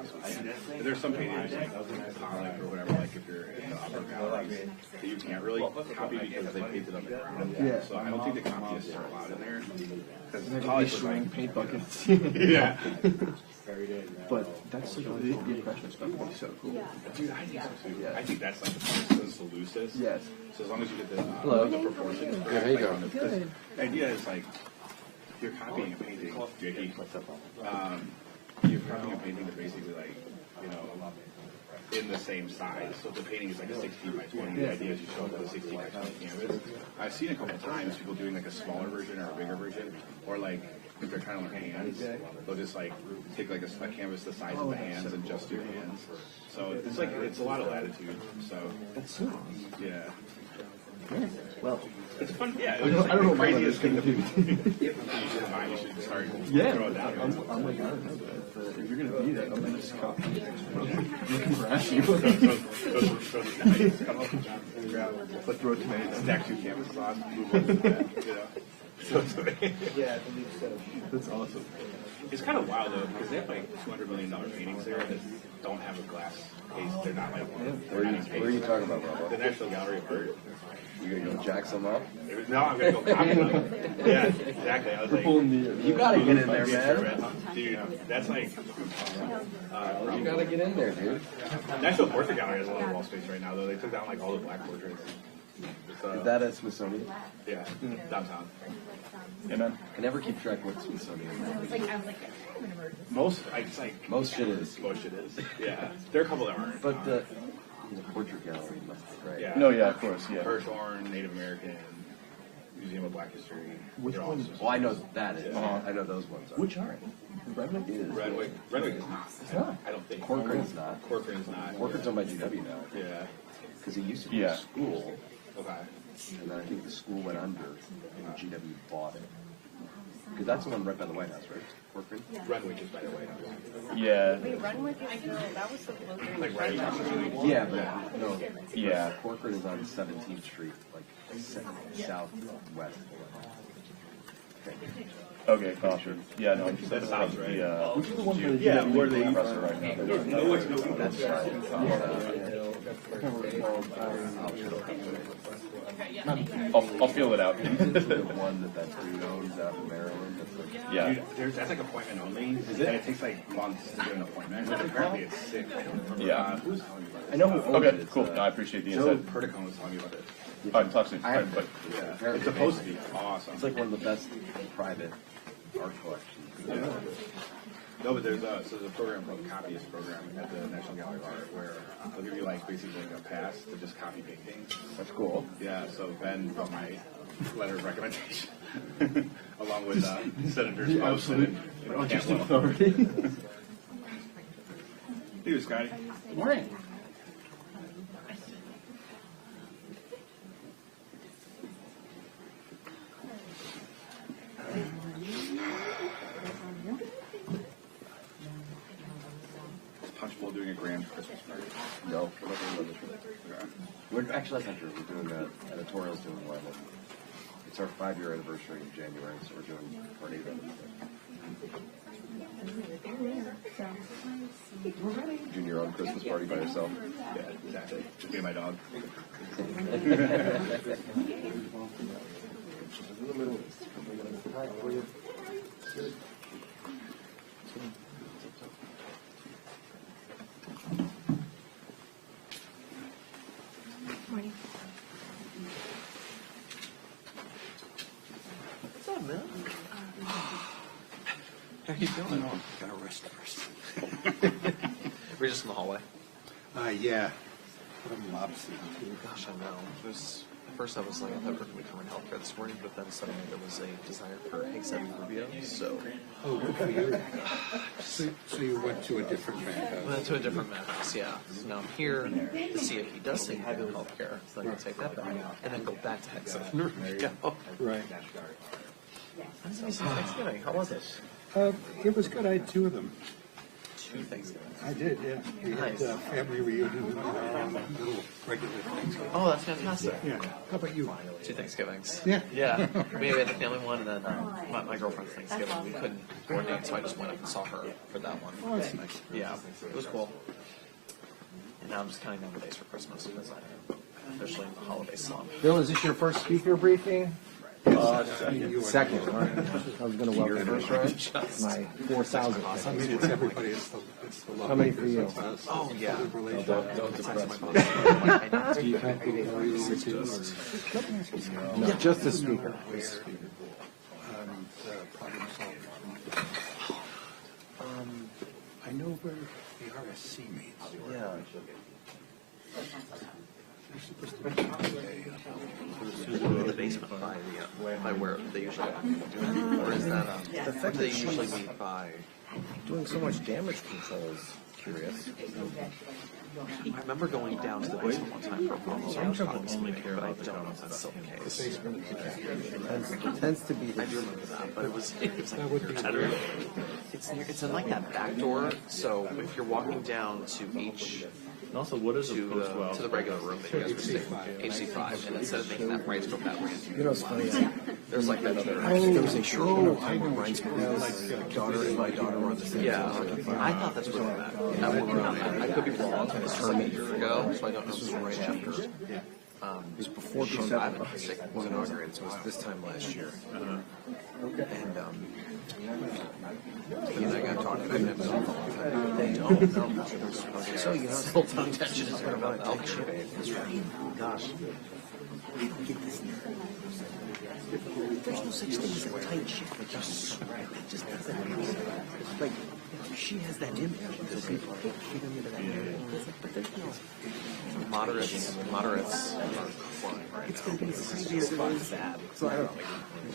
possibly can. But there's some paintings like Pollock or whatever, like if you're in the upper valleys, that you can't really copy because they painted on the ground. Yeah. So I don't think the copyists are allowed in there. Because Maybe Pollock was showing like, paint buckets. yeah. But that's like the impression stuff would be so cool. Dude, I think so too. Yeah. I think that's like the funnest, the loosest. Yes. So as long as you get the, Hello. the proportions. Yeah, there you go. The idea is like, you're copying a painting, Jakey. You're copying a painting to basically like, you know, in the same size. So if the painting is like a 16 by 20, the idea is you show it with a 16 by 20 canvas. I've seen a couple of times people doing like a smaller version or a bigger version, or like if they're trying to learn hands, they'll just like take like a canvas the size of the hands and just do hands. So it's like it's a lot of latitude. So That's so awesome. yeah, Well, it's fun. Yeah, I don't know what my craziest thing mother's gonna to do. You should start Yeah, throwing down. I'm like, I don't know, but if you're gonna be that, I'm gonna just copy it. Looking for you. But throw tomatoes. Stack two canvases on, move on to that, you know. So it's amazing. Yeah, I believe so. That's awesome. It's kind of wild though, because they have like $200 million paintings there that don't have a glass case. They're not like Where are you talking about, Robo? the National Gallery of Art. You gonna go jack some up? No, I'm gonna go copy them. Yeah, exactly. I was like, You gotta get in there, man. dude, that's like You gotta get in there, dude. National Portrait Gallery has a lot of wall space right now though. They took down like all the black portraits. It's, Is that at Smithsonian? yeah, downtown. Yeah, man. I never keep track what Smithsonian is. Most, it's like Most shit is. most shit is. Yeah, there are a couple that aren't. But the portrait gallery must be, right? yeah. No, yeah, of course, yeah. Hirshhorn, Native American, Museum of Black History. Which They're all ones? just- Well, I know that is. I know those ones are. Which are? Redwood is. Redwick is not. It's not. I don't think. Corcoran's not. Corcoran's not. Corcoran's owned by GW now. Yeah. Because it used to be Yeah. a school, Okay. and then I think the school went under, and GW bought it. Because that's the one right by the White House, right? Corcoran? Redwick is by the way. Yeah. Wait, Renwick is that was the local. Like right across the street. Yeah, but no. Yeah. Corcoran is on 17th Street, like southwest. Okay, gotcha. Yeah, no, That sounds right. Yeah. Which is the one where they Yeah, where they compressor right now. No, it's no. That's right. I'll feel it out. The one that's dude owns out in Maryland. That's like, Yeah. Dude, that's like appointment only. Is it? And it takes like months to get an appointment. But apparently it's sick. Yeah. Who's telling me about I know who owns Okay, it. cool. No, I appreciate the Joe insight. Perticone was telling me about it. All right, talk soon. All I- right, but Yeah. It's supposed to be awesome. It's like one of the best private art collections. Yeah. No, but there's a program called the Copyist Program at the National Gallery of Art where they'll give you like basically like a pass to just copy paintings. That's cool. Yeah, so Ben got my letter of recommendation along with Senator the Spouse absolute and artistic Cantwell. authority. Here, Scotty. Good morning. Is Punchbowl doing a grand Christmas party? No, we're not doing this one. Okay. We're actually that's not true. We're doing editorials doing one. It's our 5-year anniversary in January, so we're doing party event. Doing your own Christmas party by yourself. Yeah, exactly. Just me and my dog. Morning. What's up, man? How you doing? Gotta rest first. We're just in the hallway. Yeah. What a lobster. Gosh, I know. There's at first I was like, I thought we were going to be covering healthcare this morning, but then suddenly there was a desire for Hank's Rubio, so Oh, good for you. So you went to a different I madhouse. went to a different madhouse, yeah. So now I'm here to see if he does take healthcare, so I can take that back, and then go back to Hank's Rubio. Right. Thanksgiving. How was it? It was good. I had 2 of them. 2 Thanksgivings. I did, yeah. We had Nice. family reunion, little regular things. Oh, that's fantastic. Yeah. How about you? 2 Thanksgivings. Yeah. Yeah. We had the family one, and then my girlfriend's Thanksgiving. We couldn't coordinate, so I just went up and saw her for that one. Oh, that's nice. Yeah, it was cool. And now I'm just counting down the days for Christmas because I'm officially in the holiday slump. Bill, is this your first speaker briefing? Second. I was gonna welcome you. Just- My 4,000. I mean, it's everybody, it's the love. How many for you? It's us. Oh, yeah. Don't depress me. No, just the speaker. Problem solved. I know where the RSC meets. Yeah. They're supposed to be The basement by where they usually do, or is that The fact they that usually she's meet by? doing so much damage control is curious. I remember going down to the basement one time for a problem, so I was talking to somebody, but I don't know if that's still the case. It tends to be I do remember that, but it was like it's in like that back door. So if you're walking down to H. And also, what is a post well? To the regular room that you guys were staying in, HC5, and instead of making that right stroke that ramp, You know, it's funny. there's like that other. There was a short period of time when Rhinesport, my daughter and my daughter were on the same Yeah, I thought that's where we're at. I could be wrong. This was like a year ago, so I don't know. This was right after. It was before P7 P7 was inaugurated, so it was this time last year. And he and I got talking. I've been for a long time. They don't. No. So you know, Still tongue tension is what about the elk shit. Gosh. There's no such thing as a tight ship. It just doesn't. Like, she has that image. So people feed them into that image. But there's no. moderates are flying right It's now. going to be as crazy as it is. Sad. So I don't know.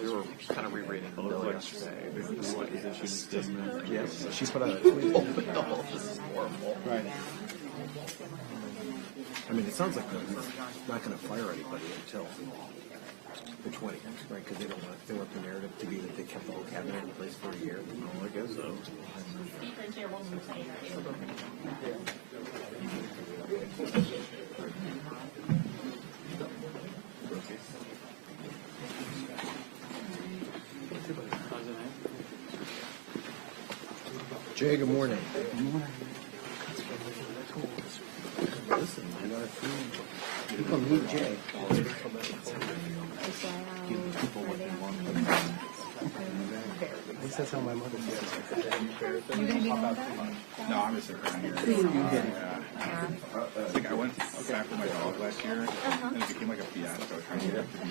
We were kind of rereading the bill yesterday. Yes. She put out a tweet. Oh no, this is horrible. Right. I mean, it sounds like they're not going to fire anybody until the 20th, right? Because they want the narrative to be that they kept the whole cabinet in place for a year. Oh, I guess so. Jay, good morning. Listen, I got a few. You come meet Jay. At least that's how my mother feels. No, I'm just around here. I think I went after my dog last year, and it became like a fiasco trying to get up to be.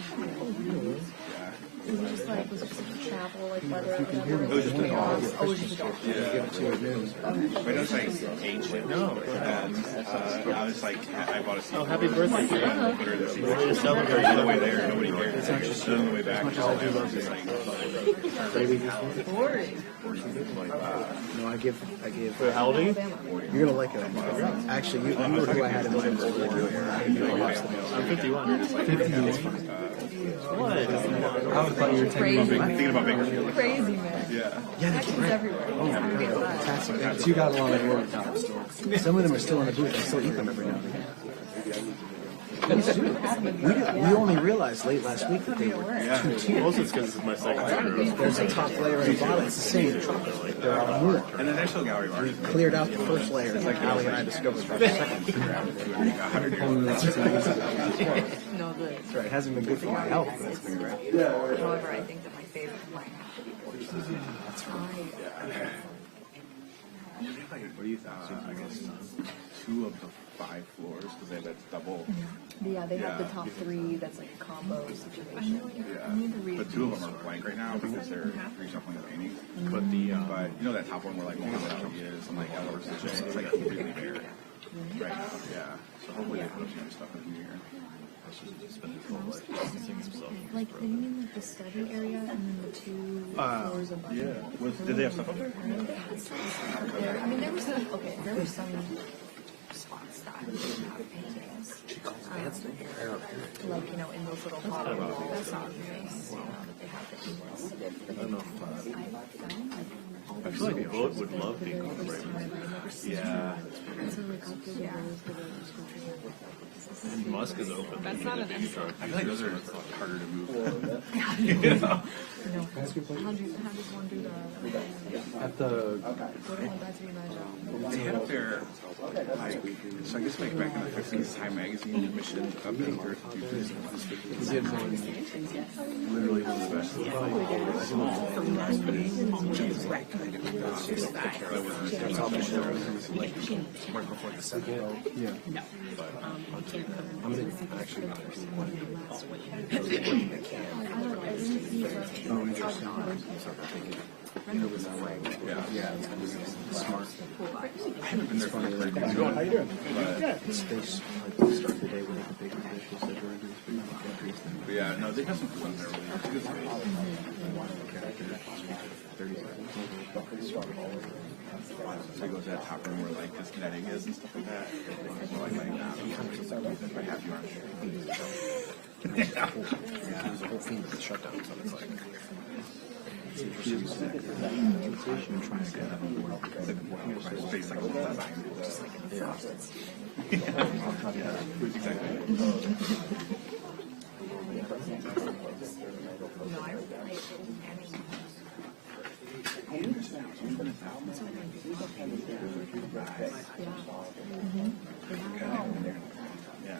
Was it just like, was it just like travel, like weather or whatever? It was just a dog. Oh, it was just a dog. Give it to you at noon. But it was like ancient. No. And I was like, I bought a seat. Oh, happy birthday, for her. Put her in the seat. On the way there, nobody cared. And on the way back, I was just like, No, I give. How old are you? You're gonna like it. Actually, you were who I had in mind for I'm 51. What? I thought you were thinking about Bakersfield. Crazy, man. Yeah. Connections everywhere. I'm gonna lie. fantastic. You got along with Roy. Some of them are still in the booth. I still eat them every now and then. We only realized late last week that they were 2 tiers. Most it's because it's my second year. There's a top layer and a bottom. It's the same. They're all new. And the National Gallery of Art is Cleared out the first layer. It's like Ali and I discovered for the second. That's right. It hasn't been good for my health. But it's been great. However, I think that my favorite might have to be Portuguese. That's right. what do you think? I guess 2 of the 5 floors, because they have that double. Yeah, they have the top 3. That's like a combo situation. Yeah. But 2 of them are blank right now because they're reshuffling the paintings. But you know that top one where like Mohammed Ali is and like Ella versus Jay, it's like completely bare right now. Yeah. So hopefully they put some new stuff in here. Like, you mean like the study area and then the 2 floors above? Yeah. Did they have stuff up there? I mean, there were some spots that I didn't have paintings. Like, you know, in those little hollow walls, that they have the paintings. But then I found like all I feel like the vote would love the incorporated. Yeah. And Musk is open. That's not an insult. I feel like those are harder to move. How does one do that? At the, They had up there, like, so I guess like back in the 50s, Time Magazine commissioned a paper to do this. Literally one of the best. Right before the second. yeah. I'm gonna actually Oh, interesting. Yeah. Smart. I haven't been there for 30 years ago. How you doing? Space, like, start the day with a big fish, said we're into this big countries. But yeah, no, they have some cool ones there. It's a good space. 30 seconds. So it goes to that top room where like this kinetic is and stuff like that. So like I have you on. There's a whole thing that's shut down, so it's like. Trying to get up on board. Space like design. Just like this. Exactly.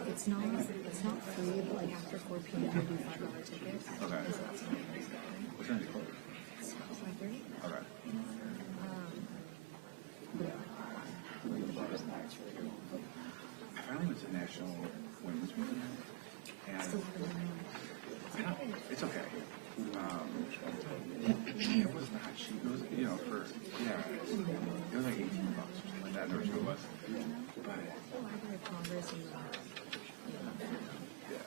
It's not free, but like after 4 p.m. you do $5 tickets. Okay. What time is it close? It's 5:30. Okay. I finally went to National Women's Week, and I don't, it's okay. It was not cheap. It was, you know, for, yeah, it was like $18 or something like that. Never sure it was. But, Library of Congress and yeah.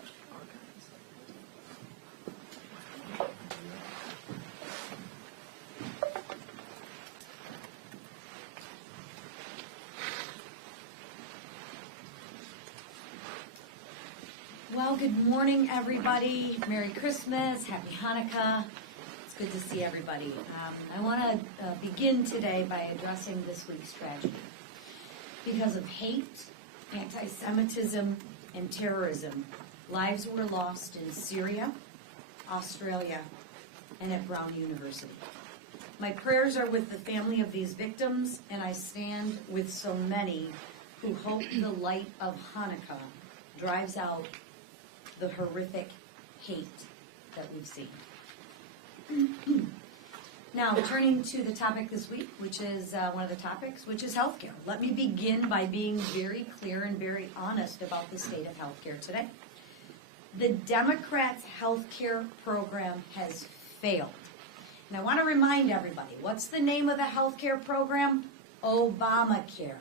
Well, good morning, everybody. Merry Christmas, Happy Hanukkah. It's good to see everybody. I want to begin today by addressing this week's tragedy. Because of hate, anti-Semitism, and terrorism, lives were lost in Syria, Australia, and at Brown University. My prayers are with the family of these victims, and I stand with so many who hope the light of Hanukkah drives out the horrific hate that we've seen. Now, turning to the topic this week, which is one of the topics, which is healthcare. Let me begin by being very clear and very honest about the state of healthcare today. The Democrats' healthcare program has failed. And I want to remind everybody, what's the name of the healthcare program? Obamacare.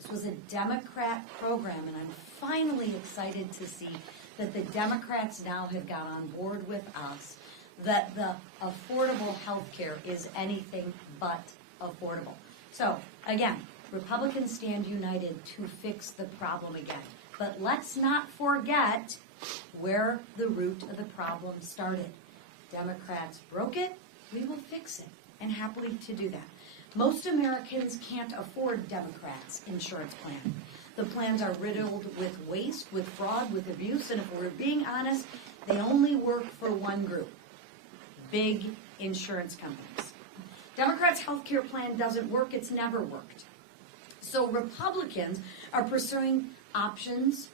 This was a Democrat program, and I'm finally excited to see that the Democrats now have got on board with us that the affordable health care is anything but affordable. So, again, Republicans stand united to fix the problem again. But let's not forget where the root of the problem started. Democrats broke it, we will fix it, and happily to do that. Most Americans can't afford Democrats' insurance plan. The plans are riddled with waste, with fraud, with abuse, and if we're being honest, they only work for one group. Big insurance companies. Democrats' health care plan doesn't work, it's never worked. So Republicans are pursuing options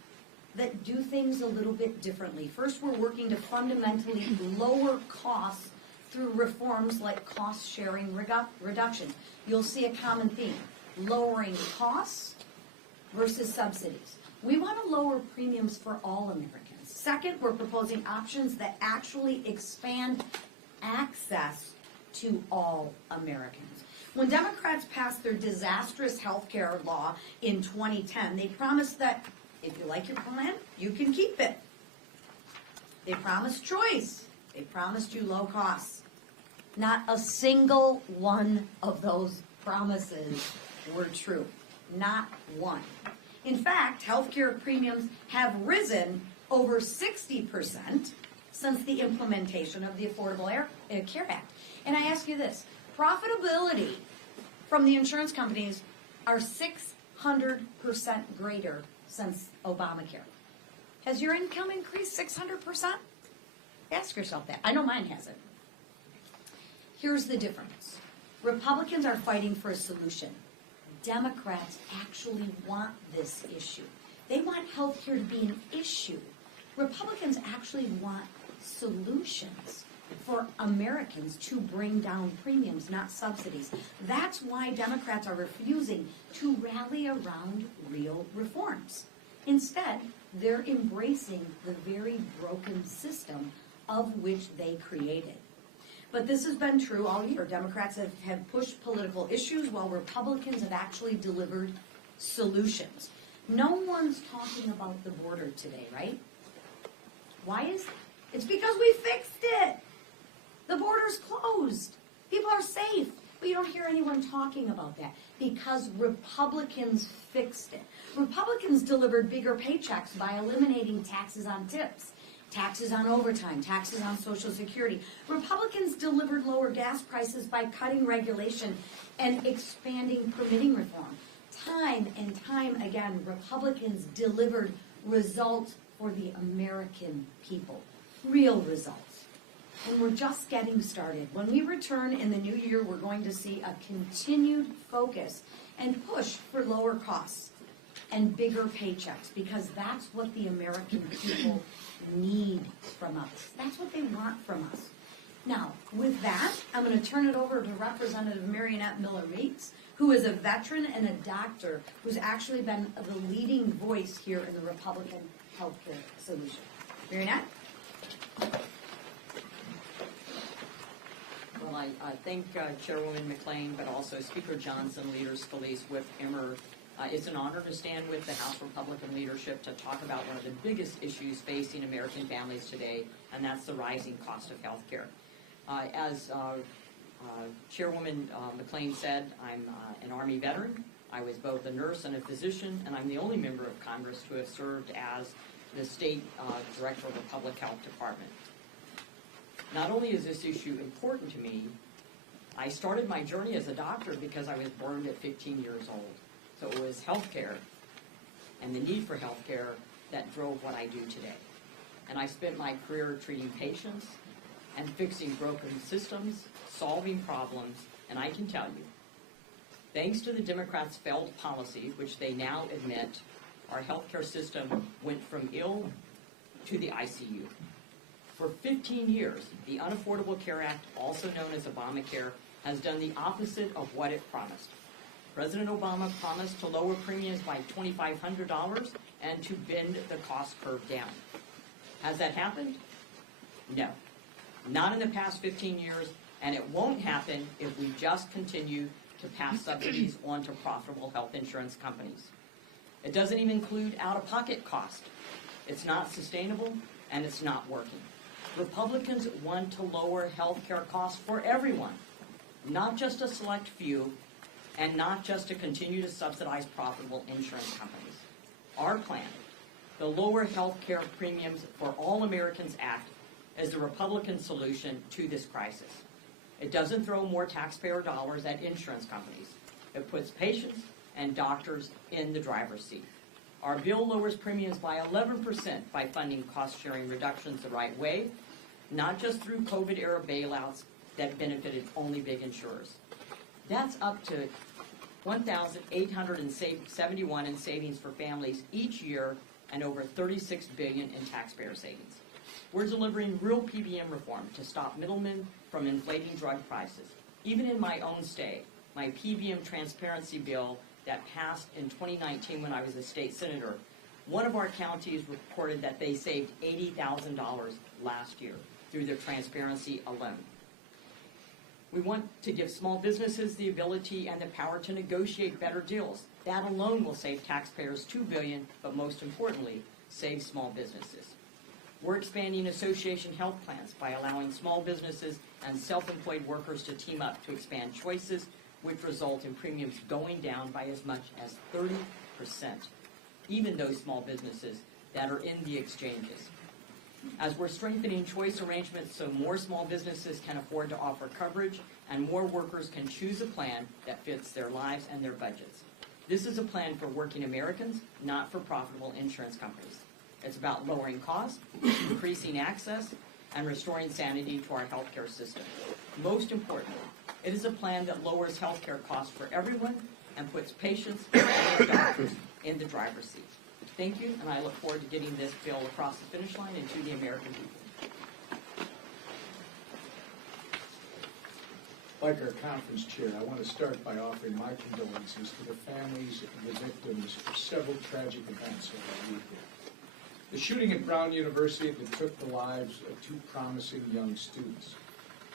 that do things a little bit differently. First, we're working to fundamentally lower costs through reforms like cost-sharing reductions. You'll see a common theme, lowering costs versus subsidies. We want to lower premiums for all Americans. Second, we're proposing options that actually expand access to all Americans. When Democrats passed their disastrous health care law in 2010, they promised that if you like your plan, you can keep it. They promised choice. They promised you low costs. Not a single one of those promises were true. Not one. In fact, healthcare premiums have risen over 60% since the implementation of the Affordable Care Act. And I ask you this, profitability from the insurance companies are 600% greater since Obamacare. Has your income increased 600%? Ask yourself that. I know mine hasn't. Here's the difference. Republicans are fighting for a solution. Democrats actually want this issue. They want health care to be an issue. Republicans actually want solutions for Americans to bring down premiums, not subsidies. That's why Democrats are refusing to rally around real reforms. Instead, they're embracing the very broken system of which they created. But this has been true all year. Democrats have pushed political issues while Republicans have actually delivered solutions. No one's talking about the border today, right? Why is that? It's because we fixed it. The border's closed. People are safe. But you don't hear anyone talking about that because Republicans fixed it. Republicans delivered bigger paychecks by eliminating taxes on tips, taxes on overtime, taxes on Social Security. Republicans delivered lower gas prices by cutting regulation and expanding permitting reform. Time and time again, Republicans delivered results for the American people. Real results. And we're just getting started. When we return in the new year, we're going to see a continued focus and push for lower costs and bigger paychecks because that's what the American people need from us. That's what they want from us. Now, with that, I'm going to turn it over to Representative Marionette Miller-Meeks, who is a veteran and a doctor who's actually been the leading voice here in the Republican healthcare solution. Marionette? Well, I thank Chairwoman McLean, but also Speaker Johnson, Leaders Scalise, Whip Emmer. It's an honor to stand with the House Republican leadership to talk about one of the biggest issues facing American families today, and that's the rising cost of health care. As Chairwoman McLean said, I'm an Army veteran. I was both a nurse and a physician, and I'm the only member of Congress to have served as the State Director of the Public Health Department. Not only is this issue important to me, I started my journey as a doctor because I was burned at 15 years old. So it was healthcare and the need for healthcare that drove what I do today. And I spent my career treating patients and fixing broken systems, solving problems, and I can tell you, thanks to the Democrats' failed policy, which they now admit, our healthcare system went from ill to the ICU. For 15 years, the Unaffordable Care Act, also known as Obamacare, has done the opposite of what it promised. President Obama promised to lower premiums by $2,500 and to bend the cost curve down. Has that happened? No. Not in the past 15 years, and it won't happen if we just continue to pass subsidies on to profitable health insurance companies. It doesn't even include out-of-pocket cost. It's not sustainable, and it's not working. Republicans want to lower health care costs for everyone, not just a select few, and not just to continue to subsidize profitable insurance companies. Our plan, the Lower Health Care Premiums for All Americans Act, is the Republican solution to this crisis. It doesn't throw more taxpayer dollars at insurance companies. It puts patients and doctors in the driver's seat. Our bill lowers premiums by 11% by funding cost-sharing reductions the right way, not just through COVID-era bailouts that benefited only big insurers. That's up to $1,871 in savings for families each year and over $36 billion in taxpayer savings. We're delivering real PBM reform to stop middlemen from inflating drug prices. Even in my own state, my PBM transparency bill that passed in 2019 when I was a state senator, one of our counties reported that they saved $80,000 last year through their transparency alone. We want to give small businesses the ability and the power to negotiate better deals. That alone will save taxpayers $2 billion, but most importantly, save small businesses. We're expanding association health plans by allowing small businesses and self-employed workers to team up to expand choices, which result in premiums going down by as much as 30%, even those small businesses that are in the exchanges. As we're strengthening choice arrangements so more small businesses can afford to offer coverage and more workers can choose a plan that fits their lives and their budgets. This is a plan for working Americans, not for profitable insurance companies. It's about lowering costs, increasing access, and restoring sanity to our healthcare system. Most importantly, it is a plan that lowers healthcare costs for everyone and puts patients and doctors in the driver's seat. Thank you, and I look forward to getting this bill across the finish line and to the American people. Like our conference chair, I want to start by offering my condolences to the families and the victims of several tragic events over the weekend. The shooting at Brown University that took the lives of 2 promising young students.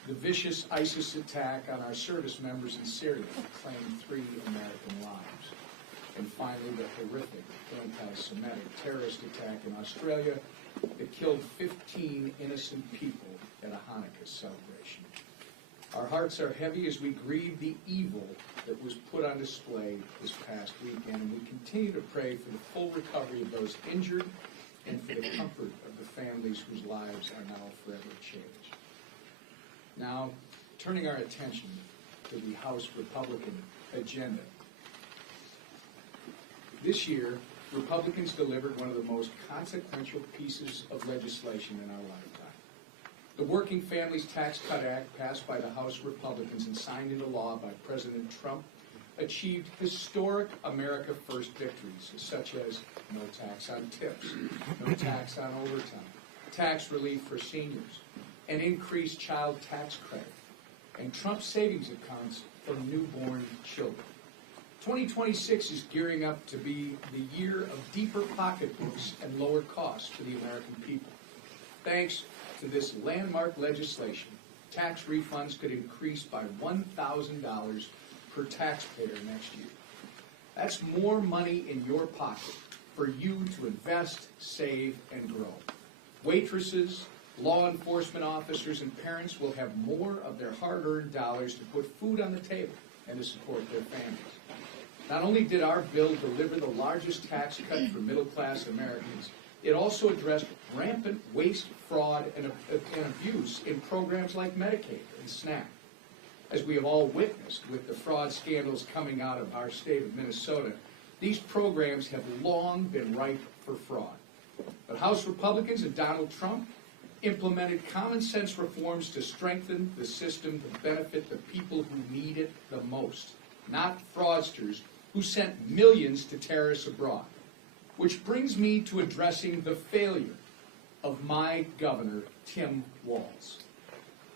The vicious ISIS attack on our service members in Syria that claimed 3 American lives. And finally, the horrific anti-Semitic terrorist attack in Australia that killed 15 innocent people at a Hanukkah celebration. Our hearts are heavy as we grieve the evil that was put on display this past weekend, and we continue to pray for the full recovery of those injured and for the comfort of the families whose lives are now forever changed. Now, turning our attention to the House Republican agenda. This year, Republicans delivered one of the most consequential pieces of legislation in our lifetime. The Working Families Tax Cut Act, passed by the House Republicans and signed into law by President Trump, achieved historic America First victories, such as no tax on tips, no tax on overtime, tax relief for seniors, an increased child tax credit, and Trump savings accounts for newborn children. 2026 is gearing up to be the year of deeper pocketbooks and lower costs for the American people. Thanks to this landmark legislation, tax refunds could increase by $1,000 per taxpayer next year. That's more money in your pocket for you to invest, save, and grow. Waitresses, law enforcement officers, and parents will have more of their hard-earned dollars to put food on the table and to support their families. Not only did our bill deliver the largest tax cut for middle-class Americans, it also addressed rampant waste, fraud, and abuse in programs like Medicaid and SNAP. As we have all witnessed with the fraud scandals coming out of our state of Minnesota, these programs have long been ripe for fraud. But House Republicans and Donald Trump implemented common sense reforms to strengthen the system to benefit the people who need it the most, not fraudsters who sent millions to terrorists abroad. Which brings me to addressing the failure of my governor, Tim Walz.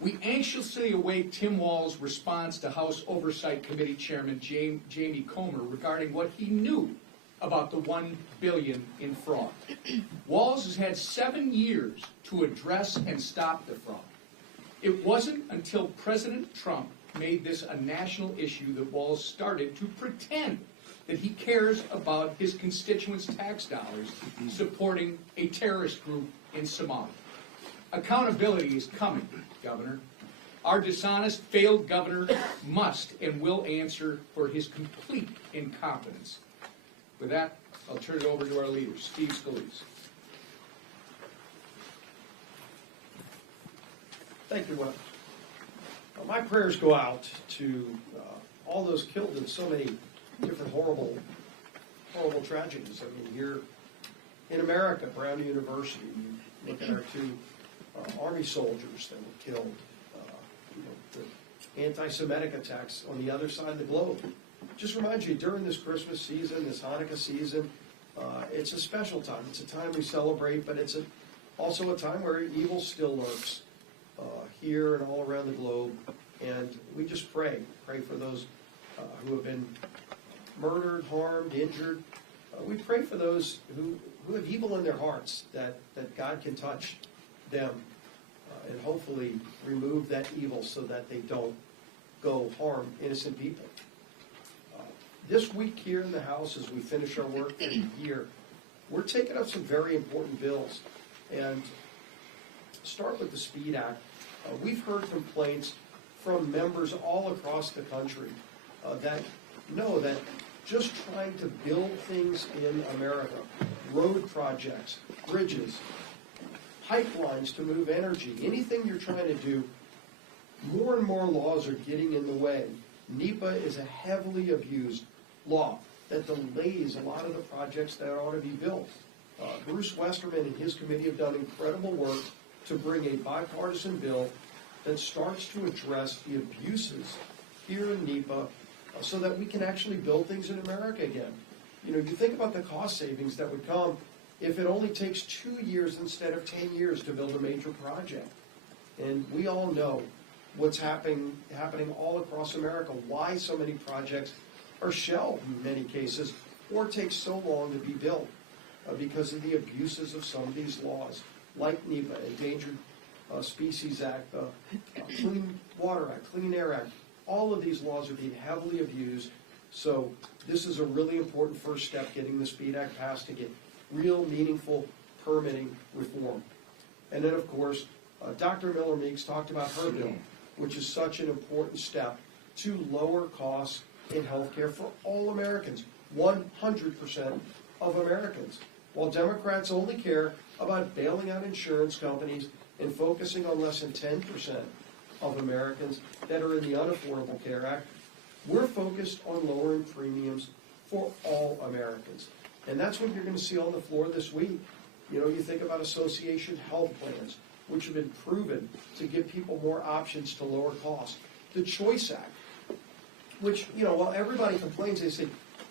We anxiously await Tim Walz's response to House Oversight Committee Chairman Jamie Comer regarding what he knew about the $1 billion in fraud. Walz has had 7 years to address and stop the fraud. It wasn't until President Trump made this a national issue that Walz started to pretend that he cares about his constituents' tax dollars supporting a terrorist group in Somalia. Accountability is coming, Governor. Our dishonest, failed governor must and will answer for his complete incompetence. With that, I'll turn it over to our leader, Steve Scalise. Thank you, Wes. My prayers go out to all those killed in so many different horrible tragedies. I mean, here in America, Brown University, you look at our 2 Army soldiers that were killed, the anti-Semitic attacks on the other side of the globe. Just reminds you, during this Christmas season, this Hanukkah season, it's a special time. It's a time we celebrate, but it's also a time where evil still lurks here and all around the globe. And we just pray for those who have been murdered, harmed, injured. We pray for those who have evil in their hearts, that God can touch them and hopefully remove that evil so that they don't go harm innocent people. This week here in the House, as we finish our work for the year, we're taking up some very important bills. And start with the SPEED Act. We've heard complaints from members all across the country that know that just trying to build things in America, road projects, bridges, pipelines to move energy, anything you're trying to do, more and more laws are getting in the way. NEPA is a heavily abused law that delays a lot of the projects that ought to be built. Bruce Westerman and his committee have done incredible work to bring a bipartisan bill that starts to address the abuses here in NEPA so that we can actually build things in America again. You know, you think about the cost savings that would come if it only takes 2 years instead of 10 years to build a major project. And we all know what's happening all across America, why so many projects are shelved in many cases, or take so long to be built because of the abuses of some of these laws, like NEPA, Endangered Species Act, Clean Water Act, Clean Air Act. All of these laws are being heavily abused, so this is a really important first step, getting the SPEED Act passed to get real meaningful permitting reform. And then, of course, Dr. Miller Meeks talked about her bill, which is such an important step to lower costs in healthcare for all Americans, 100% of Americans. While Democrats only care about bailing out insurance companies and focusing on less than 10% of Americans that are in the Unaffordable Care Act, we're focused on lowering premiums for all Americans. And that's what you're going to see on the floor this week. You know, you think about association health plans, which have been proven to give people more options to lower costs. The Choice Act, which, you know, while everybody complains, they say,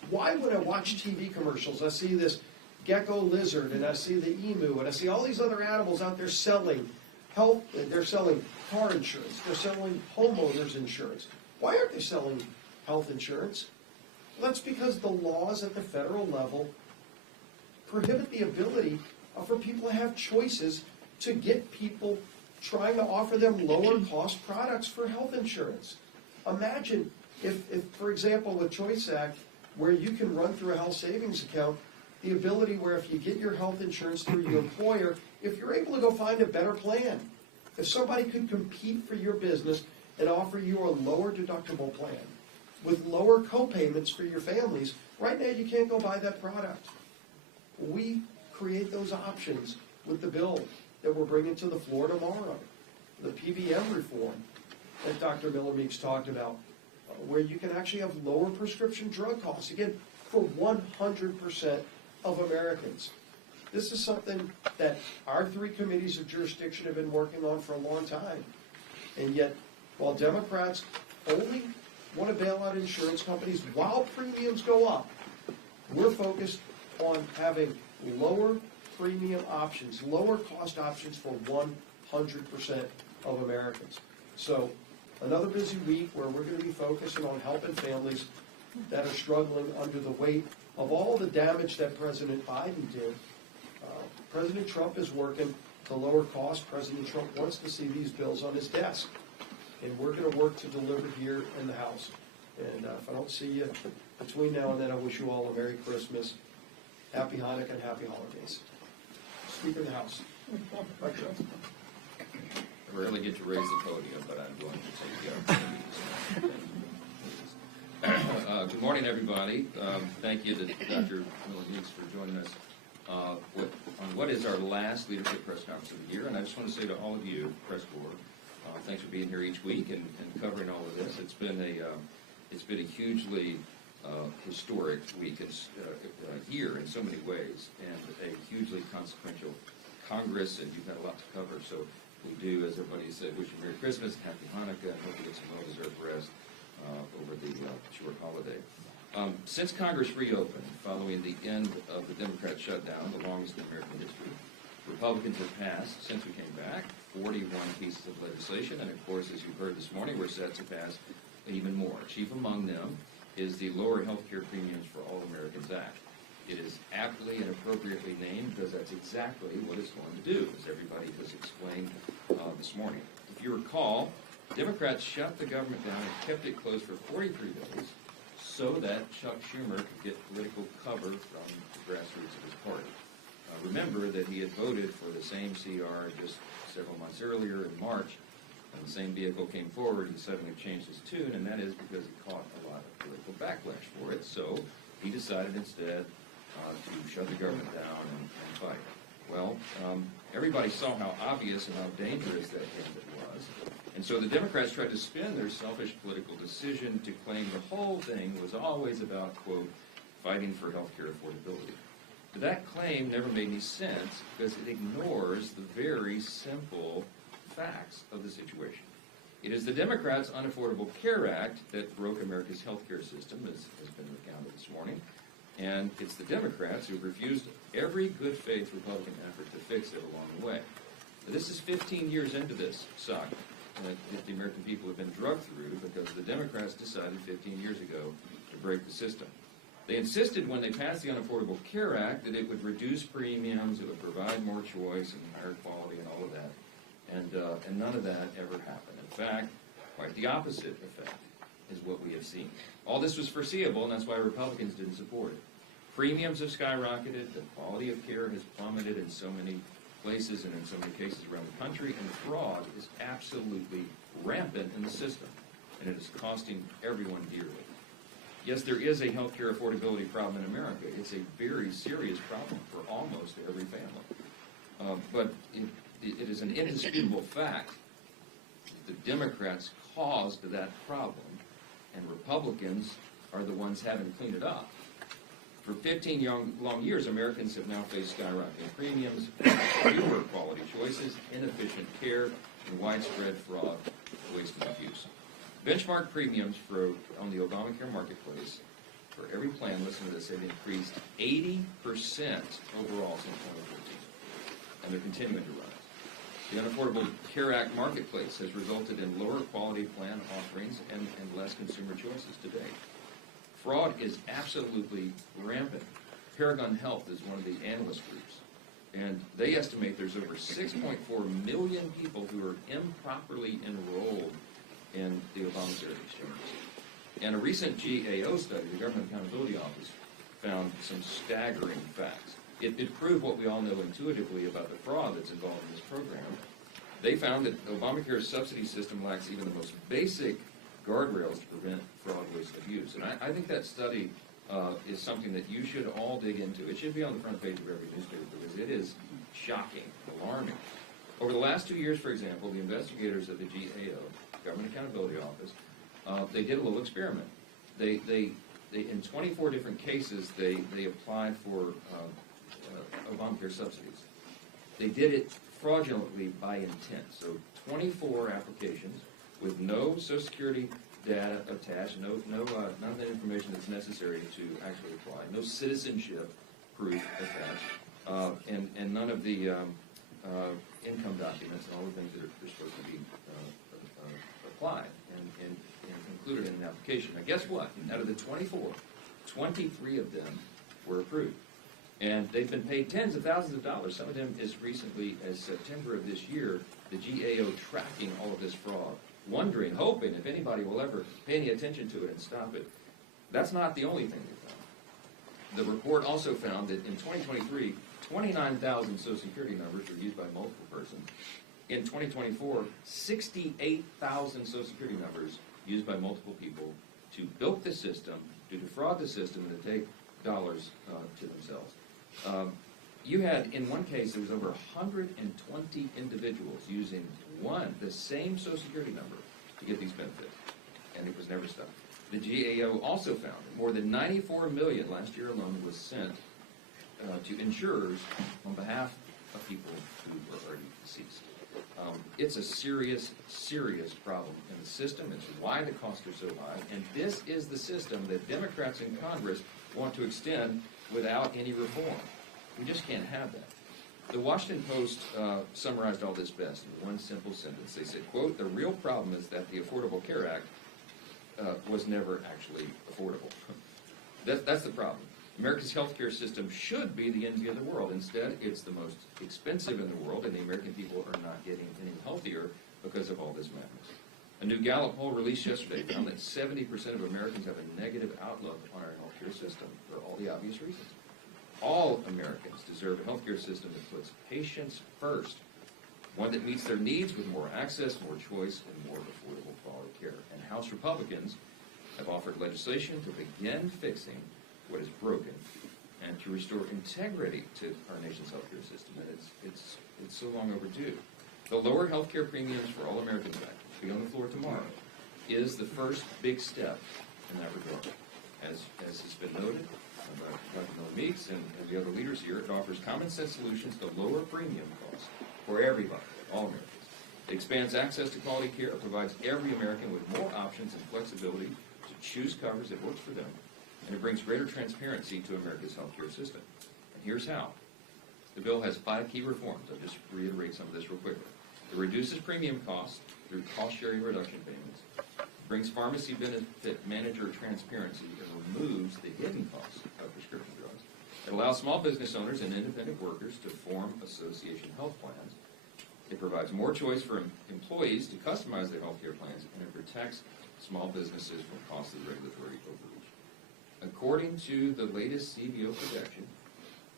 why would I watch TV commercials? I see this gecko lizard, and I see the emu, and I see all these other animals out there selling health, they're selling car insurance, they're selling homeowners insurance. Why aren't they selling health insurance? Well, that's because the laws at the federal level prohibit the ability for people to have choices to get people trying to offer them lower cost products for health insurance. Imagine if, for example, with Choice Act, where you can run through a health savings account, the ability where if you get your health insurance through your employer, if you're able to go find a better plan, if somebody could compete for your business and offer you a lower deductible plan with lower co-payments for your families, right now you can't go buy that product. We create those options with the bill that we're bringing to the floor tomorrow. The PBM reform that Dr. Miller Meeks talked about, where you can actually have lower prescription drug costs, again, for 100% of Americans. This is something that our 3 committees of jurisdiction have been working on for a long time. And yet, while Democrats only want to bail out insurance companies while premiums go up, we're focused on having lower premium options, lower cost options for 100% of Americans. So another busy week where we're going to be focusing on helping families that are struggling under the weight of all the damage that President Biden did. President Trump is working to lower costs. President Trump wants to see these bills on his desk. And we're going to work to deliver here in the House. And if I don't see you between now and then, I wish you all a Merry Christmas, Happy Hanukkah, and Happy Holidays. Speaker of the House. I rarely get to raise the podium, but I'm going to take the opportunity. Good morning, everybody. Thank you to Dr. Miller Meeks for joining us on what is our last leadership press conference of the year. And I just want to say to all of you, press board, thanks for being here each week and covering all of this. It's been a hugely historic week and year in so many ways, and a hugely consequential Congress, and you've had a lot to cover. So we do, as everybody said, wish you Merry Christmas, Happy Hanukkah, and hope you get some well-deserved rest over the short holiday. Since Congress reopened, following the end of the Democrat shutdown, the longest in American history, Republicans have passed, since we came back, 41 pieces of legislation, and of course, as you've heard this morning, we're set to pass even more. Chief among them is the Lower Health Care Premiums for All Americans Act. It is aptly and appropriately named because that's exactly what it's going to do, as everybody has explained this morning. If you recall, Democrats shut the government down and kept it closed for 43 days so that Chuck Schumer could get political cover from the grassroots of his party. Remember that he had voted for the same CR just several months earlier in March, and the same vehicle came forward. He suddenly changed his tune, and that is because he caught a lot of political backlash for it. So he decided instead to shut the government down and fight. Well, everybody saw how obvious and how dangerous that hint it was, And so the Democrats tried to spin their selfish political decision to claim the whole thing was always about, quote, fighting for health care affordability. But that claim never made any sense because it ignores the very simple facts of the situation. It is the Democrats' Unaffordable Care Act that broke America's health care system, as has been recounted this morning. And it's the Democrats who have refused every good faith Republican effort to fix it along the way. But this is 15 years into this saga that the American people have been drugged through because the Democrats decided 15 years ago to break the system. They insisted when they passed the Unaffordable Care Act that it would reduce premiums, it would provide more choice and higher quality and all of that. And none of that ever happened. In fact, quite the opposite effect is what we have seen. All this was foreseeable, and that's why Republicans didn't support it. Premiums have skyrocketed, the quality of care has plummeted in so many places and in so many cases around the country, and fraud is absolutely rampant in the system, and it is costing everyone dearly. Yes, there is a health care affordability problem in America. It's a very serious problem for almost every family. But it is an indisputable fact that the Democrats caused that problem, and Republicans are the ones having cleaned it up. For 15 long years, Americans have now faced skyrocketing premiums, fewer quality choices, inefficient care, and widespread fraud, waste, and abuse. Benchmark premiums on the Obamacare marketplace for every plan, listen to this, have increased 80% overall since 2014, and they're continuing to rise. The Unaffordable Care Act marketplace has resulted in lower quality plan offerings and less consumer choices today. Fraud is absolutely rampant. Paragon Health is one of the analyst groups, and they estimate there's over 6.4 million people who are improperly enrolled in the Obamacare exchanges. And a recent GAO study, the Government Accountability Office, found some staggering facts. It proved what we all know intuitively about the fraud that's involved in this program. They found that Obamacare's subsidy system lacks even the most basic guardrails to prevent fraud, waste, and abuse. And I think that study is something that you should all dig into. It should be on the front page of every newspaper because it is shocking, alarming. Over the last 2 years, for example, the investigators of the GAO, Government Accountability Office, they did a little experiment. They in 24 different cases, they applied for Obamacare subsidies. They did it fraudulently by intent. So 24 applications with no Social Security data attached, none of that information that's necessary to actually apply, no citizenship proof attached, and none of the income documents and all the things that are supposed to be applied and included in an application. Now guess what? Out of the 24, 23 of them were approved. And they've been paid tens of thousands of dollars, some of them as recently as September of this year, the GAO tracking all of this fraud, wondering, hoping if anybody will ever pay any attention to it and stop it. That's not the only thing they found. The report also found that in 2023, 29,000 Social Security numbers were used by multiple persons. In 2024, 68,000 Social Security numbers used by multiple people to bilk the system, to defraud the system, and to take dollars to themselves. You had, in one case, there was over 120 individuals using the same Social Security number to get these benefits, and it was never stopped. The GAO also found that more than $94 million last year alone was sent to insurers on behalf of people who were already deceased. It's a serious, serious problem in the system. It's why the costs are so high, and this is the system that Democrats in Congress want to extend without any reform. We just can't have that. The Washington Post summarized all this best in one simple sentence. They said, quote, "The real problem is that the Affordable Care Act was never actually affordable." That's the problem. America's healthcare system should be the envy of the world. Instead, it's the most expensive in the world, and the American people are not getting any healthier because of all this madness. A new Gallup poll released yesterday found that 70% of Americans have a negative outlook on our healthcare system for all the obvious reasons. All Americans deserve a healthcare system that puts patients first, one that meets their needs with more access, more choice, and more affordable quality care. And House Republicans have offered legislation to begin fixing what is broken and to restore integrity to our nation's healthcare system. And it's so long overdue. The lower healthcare premiums for all Americans Act be on the floor tomorrow, is the first big step in that regard. As has been noted by Dr. Miller Meeks and the other leaders here, it offers common sense solutions to lower premium costs for everybody, all Americans. It expands access to quality care, provides every American with more options and flexibility to choose coverage that works for them, and it brings greater transparency to America's healthcare system. And here's how. The bill has 5 key reforms. I'll just reiterate some of this real quickly. It reduces premium costs through cost-sharing reduction payments, brings pharmacy benefit manager transparency, and removes the hidden costs of prescription drugs. It allows small business owners and independent workers to form association health plans. It provides more choice for employees to customize their health care plans, and it protects small businesses from costly regulatory overreach. According to the latest CBO projection,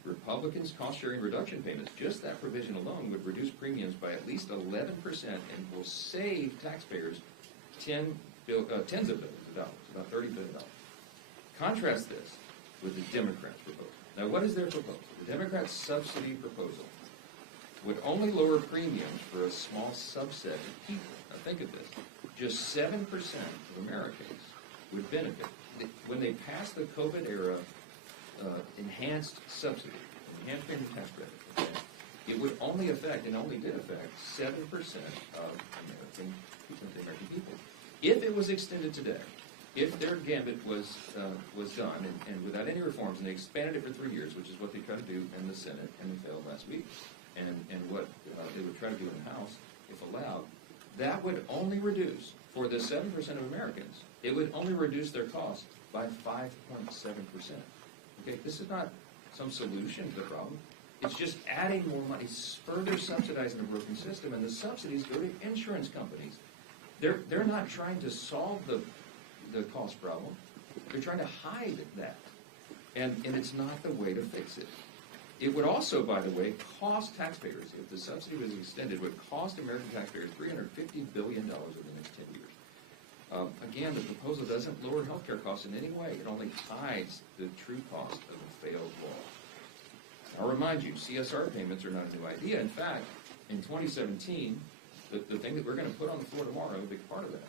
Republicans' cost-sharing reduction payments, just that provision alone, would reduce premiums by at least 11% and will save taxpayers tens of billions of dollars, about $30 billion. Contrast this with the Democrats' proposal. Now, what is their proposal? The Democrats' subsidy proposal would only lower premiums for a small subset of people. Now, think of this. Just 7% of Americans would benefit. When they passed the COVID-era enhanced subsidy, enhanced payment tax credit, okay, it would only affect, and only did affect, 7% of American people. If it was extended today, if their gambit was done, and without any reforms, and they expanded it for 3 years, which is what they tried to do in the Senate, and they failed last week, and what they would try to do in the House, if allowed, that would only reduce, for the 7% of Americans, it would only reduce their costs by 5.7%. Okay, this is not some solution to the problem. It's just adding more money, it's further subsidizing a broken system, and the subsidies go to insurance companies. They're not trying to solve the cost problem. They're trying to hide that. And it's not the way to fix it. It would also, by the way, cost taxpayers, if the subsidy was extended, would cost American taxpayers $350 billion over the next 10 years. Again, the proposal doesn't lower health care costs in any way. It only hides the true cost of a failed law. I'll remind you, CSR payments are not a new idea. In fact, in 2017, the thing that we're going to put on the floor tomorrow, a big part of that,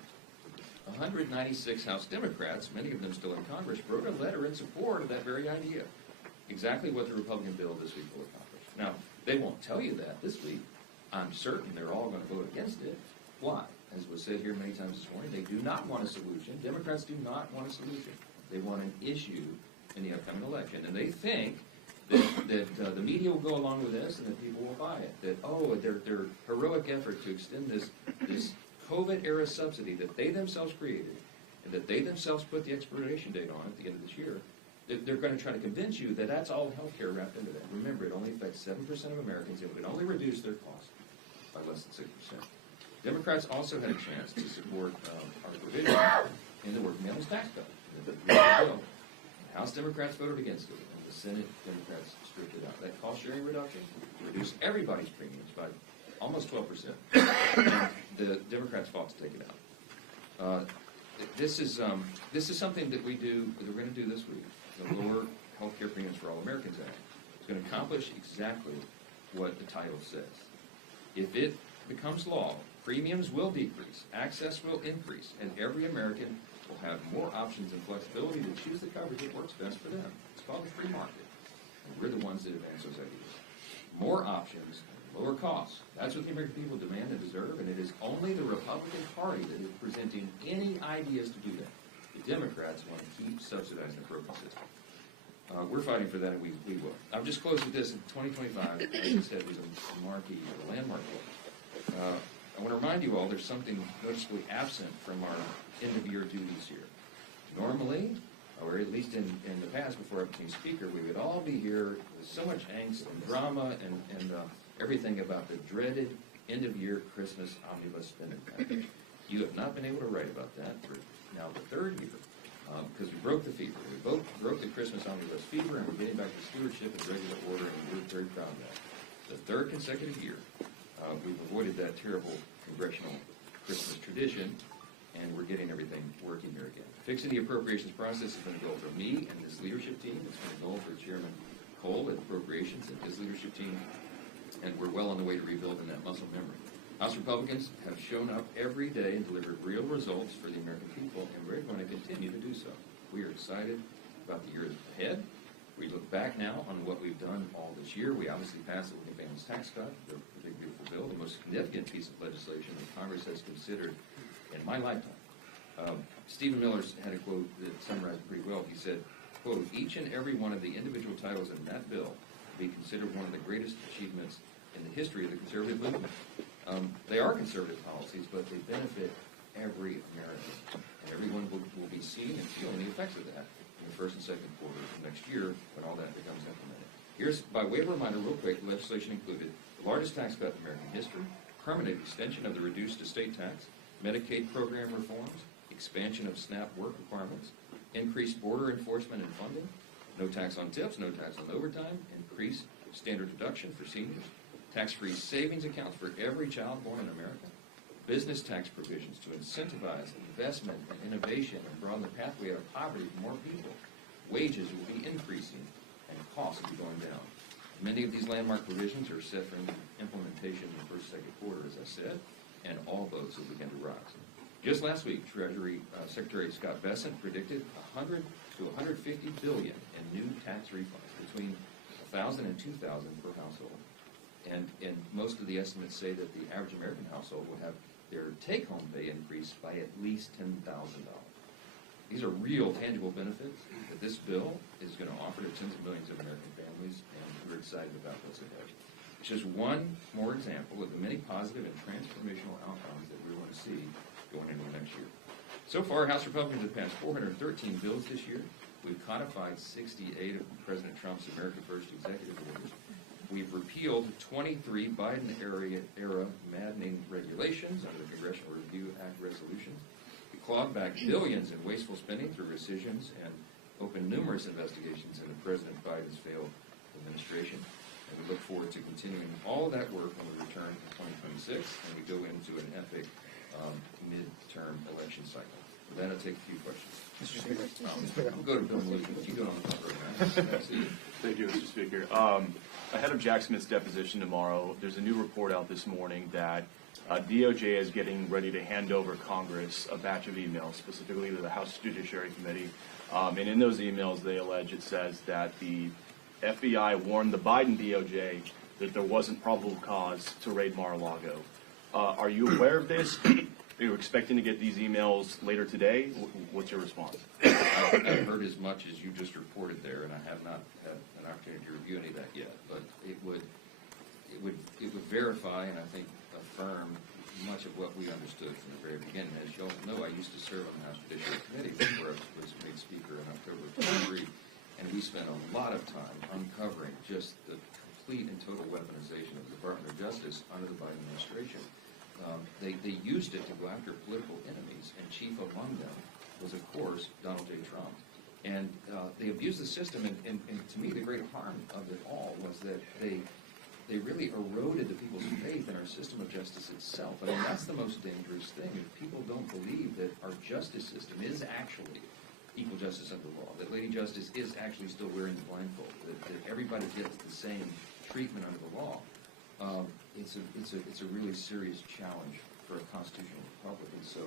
196 House Democrats, many of them still in Congress, wrote a letter in support of that very idea. Exactly what the Republican bill this week will accomplish. Now, they won't tell you that this week. I'm certain they're all going to vote against it. Why? As was said here many times this morning, they do not want a solution. Democrats do not want a solution. They want an issue in the upcoming election. And they think that the media will go along with this and that people will buy it. That, oh, their heroic effort to extend this COVID-era subsidy that they themselves created and that they themselves put the expiration date on at the end of this year, they're going to try to convince you that that's all health care wrapped into that. Remember, it only affects 7% of Americans. It would only reduce their cost by less than 6%. Democrats also had a chance to support our provision in the working families tax cut. The House Democrats voted against it, and the Senate Democrats stripped it out. That cost-sharing reduction reduced everybody's premiums by almost 12%. And the Democrats fought to take it out. This is something that we're going to do this week. The Lower Health Care Premiums for All Americans Act. It's going to accomplish exactly what the title says. If it becomes law, premiums will decrease, access will increase, and every American will have more options and flexibility to choose the coverage that works best for them. It's called the free market, and we're the ones that advance those ideas. More options, lower costs. That's what the American people demand and deserve, and it is only the Republican Party that is presenting any ideas to do that. The Democrats want to keep subsidizing the broken system. We're fighting for that, and we will. I'll just close with this. In 2025, as I said, was a marquee, a landmark year. I want to remind you all there's something noticeably absent from our end-of-year duties here. Normally, or at least in the past before I became Speaker, we would all be here with so much angst and drama and everything about the dreaded end-of-year Christmas omnibus spending package. You have not been able to write about that for now the third year because we broke the fever. We both broke the Christmas omnibus fever, and we're getting back to stewardship and regular order, and we're very proud of that. The third consecutive year, we've avoided that terrible congressional Christmas tradition, and we're getting everything working here again. Fixing the appropriations process has been a goal for me and this leadership team. It's been a goal for Chairman Cole at Appropriations and his leadership team, and we're well on the way to rebuilding that muscle memory. House Republicans have shown up every day and delivered real results for the American people, and we're going to continue to do so. We are excited about the years ahead. We look back now on what we've done all this year. We obviously passed the Working Families Tax Cut, the big beautiful bill, the most significant piece of legislation that Congress has considered in my lifetime. Stephen Miller had a quote that summarized it pretty well. He said, quote, "Each and every one of the individual titles in that bill will be considered one of the greatest achievements in the history of the conservative movement." They are conservative policies, but they benefit every American. And everyone will be seeing and feeling the effects of that in the first and second quarter of next year when all that becomes implemented. Here's, by way of reminder, real quick, legislation included the largest tax cut in American history, permanent extension of the reduced estate tax, Medicaid program reforms, expansion of SNAP work requirements, increased border enforcement and funding, no tax on tips, no tax on overtime, increased standard deduction for seniors, tax-free savings accounts for every child born in America, business tax provisions to incentivize investment and innovation and broaden the pathway out of poverty for more people. Wages will be increasing and costs will be going down. Many of these landmark provisions are set for implementation in the first, second quarter, as I said, and all boats will begin to rise. Just last week, Treasury Secretary Scott Bessent predicted $100 to $150 billion in new tax refunds, between $1,000 and $2,000 per household. And most of the estimates say that the average American household will have their take-home pay increase by at least $10,000. These are real, tangible benefits that this bill is going to offer to tens of millions of American families, and we're excited about what's ahead. It's just one more example of the many positive and transformational outcomes that we're going to see going into the next year. So far, House Republicans have passed 413 bills this year. We've codified 68 of President Trump's America First executive orders. We've repealed 23 Biden-era maddening regulations under the Congressional Review Act resolutions. We clawed back billions in wasteful spending through rescissions and opened numerous investigations into President Biden's failed administration. And we look forward to continuing all of that work when we return in 2026 and we go into an epic midterm election cycle. With that, I'll take a few questions. Mr. Speaker. We'll go to Bill Maloof. Keep going on the front row, man. Thank you, Mr. Speaker. Ahead of Jack Smith's deposition tomorrow, there's a new report out this morning that DOJ is getting ready to hand over Congress a batch of emails, specifically to the House Judiciary Committee. And in those emails, they allege it says that the FBI warned the Biden DOJ that there wasn't probable cause to raid Mar-a-Lago. Are you aware of this? Are you expecting to get these emails later today? What's your response? I've heard as much as you just reported there, and I have not had an opportunity to review any of that yet. But it would verify and I think affirm much of what we understood from the very beginning. As you all know, I used to serve on the House Judiciary Committee where I was made Speaker in October of 23, and we spent a lot of time uncovering just the complete and total weaponization of the Department of Justice under the Biden administration. They used it to go after political enemies, and chief among them was, of course, Donald J. Trump. And they abused the system, and to me, the great harm of it all was that they really eroded the people's faith in our system of justice itself. I mean, that's the most dangerous thing. If people don't believe that our justice system is actually equal justice under the law, that Lady Justice is actually still wearing the blindfold, that everybody gets the same treatment under the law, it's a really serious challenge for a constitutional republic. And so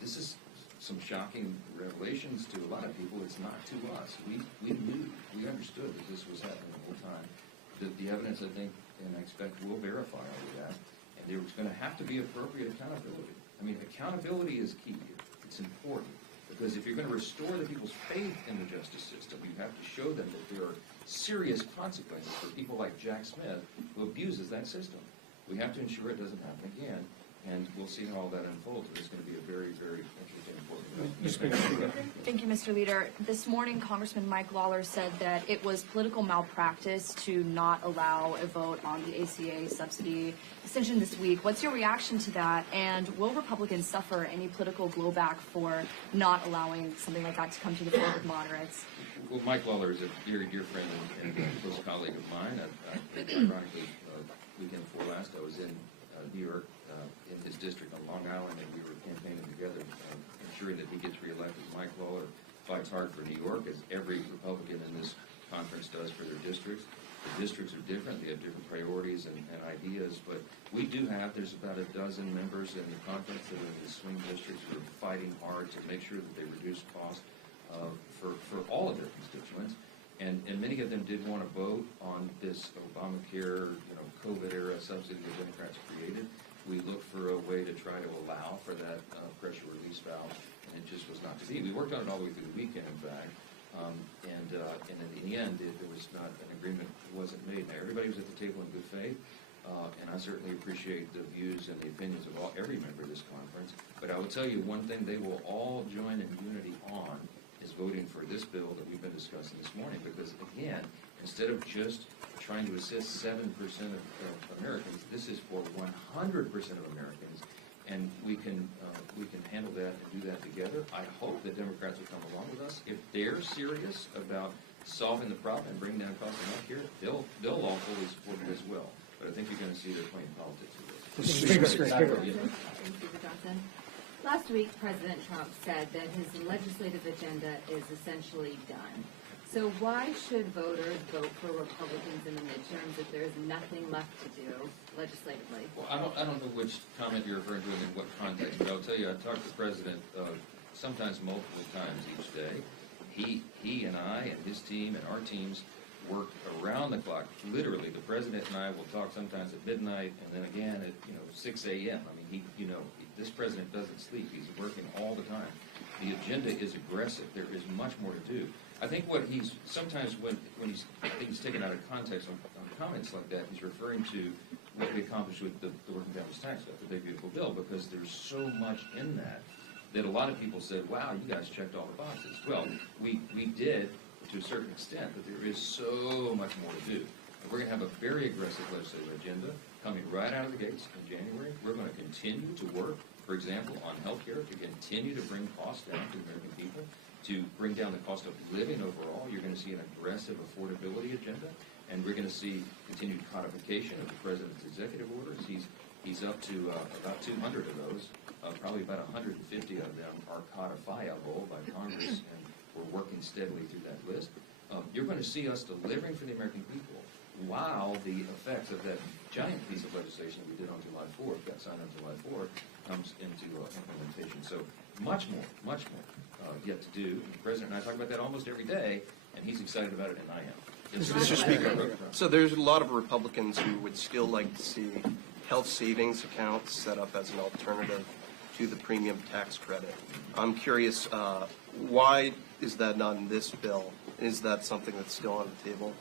this is some shocking revelations to a lot of people. It's not to us. We knew, we understood that this was happening the whole time. The evidence, I think, and I expect, will verify all of that. And there's going to have to be appropriate accountability. I mean, accountability is key here. It's important. Because if you're going to restore the people's faith in the justice system, you have to show them that there are serious consequences for people like Jack Smith who abuses that system. We have to ensure it doesn't happen again, and we'll see how all that unfolds. It's going to be a very, very interesting, important. Thank you, Mr. Leader. This morning, Congressman Mike Lawler said that it was political malpractice to not allow a vote on the ACA subsidy extension this week. What's your reaction to that? And will Republicans suffer any political blowback for not allowing something like that to come to the floor with moderates? Well, Mike Lawler is a very dear friend and a close colleague of mine. Ironically, weekend before last, I was in New York, in his district on Long Island, and we were campaigning together, ensuring that he gets reelected. Mike Lawler fights hard for New York, as every Republican in this conference does for their districts. The districts are different, they have different priorities and ideas, but we do have, there's about a dozen members in the conference that are in the swing districts who are fighting hard to make sure that they reduce costs for all of their constituents. And many of them did want to vote on this Obamacare, COVID-era subsidy the Democrats created. We looked for a way to try to allow for that pressure release valve, and it just was not to be. We worked on it all the way through the weekend, in fact, and in the end, there was not an agreement. Wasn't made. Now, everybody was at the table in good faith, and I certainly appreciate the views and the opinions of every member of this conference. But I will tell you one thing: they will all join in unity on is voting for this bill that we've been discussing this morning, because again, instead of just trying to assist 7% of Americans, this is for 100% of Americans, and we can handle that and do that together. I hope that Democrats will come along with us. If they're serious about solving the problem and bringing down costs of health care, they'll all fully support it as well. But I think you're going to see they're playing politics with this. Last week, President Trump said that his legislative agenda is essentially done. So why should voters vote for Republicans in the midterms if there's nothing left to do legislatively? Well, I don't know which comment you're referring to and in what context, but I'll tell you, I talked to the President sometimes multiple times each day. He and I and his team and our teams work around the clock. Literally, the President and I will talk sometimes at midnight and then again at 6 a.m. I mean, this President doesn't sleep. He's working all the time. The agenda is aggressive. There is much more to do. I think what he's sometimes when he's taken out of context on comments like that, he's referring to what we accomplished with the working families tax cut, the big beautiful bill, because there's so much in that a lot of people said, "Wow, you guys checked all the boxes." Well, we did to a certain extent, but there is so much more to do. And we're going to have a very aggressive legislative agenda coming right out of the gates in January. We're going to continue to work, for example, on health care, to continue to bring costs down to the American people, to bring down the cost of living overall. You're going to see an aggressive affordability agenda, and we're going to see continued codification of the President's executive orders. He's up to about 200 of those. Probably about 150 of them are codifiable by Congress, and we're working steadily through that list. You're going to see us delivering for the American people while the effects of that giant piece of legislation that we did on July 4th, got signed on July 4th, comes into implementation. So much more yet to do. And the President and I talk about that almost every day, and he's excited about it, and I am. Mr. Speaker, so there's a lot of Republicans who would still like to see health savings accounts set up as an alternative to the premium tax credit. I'm curious, why is that not in this bill? Is that something that's still on the table?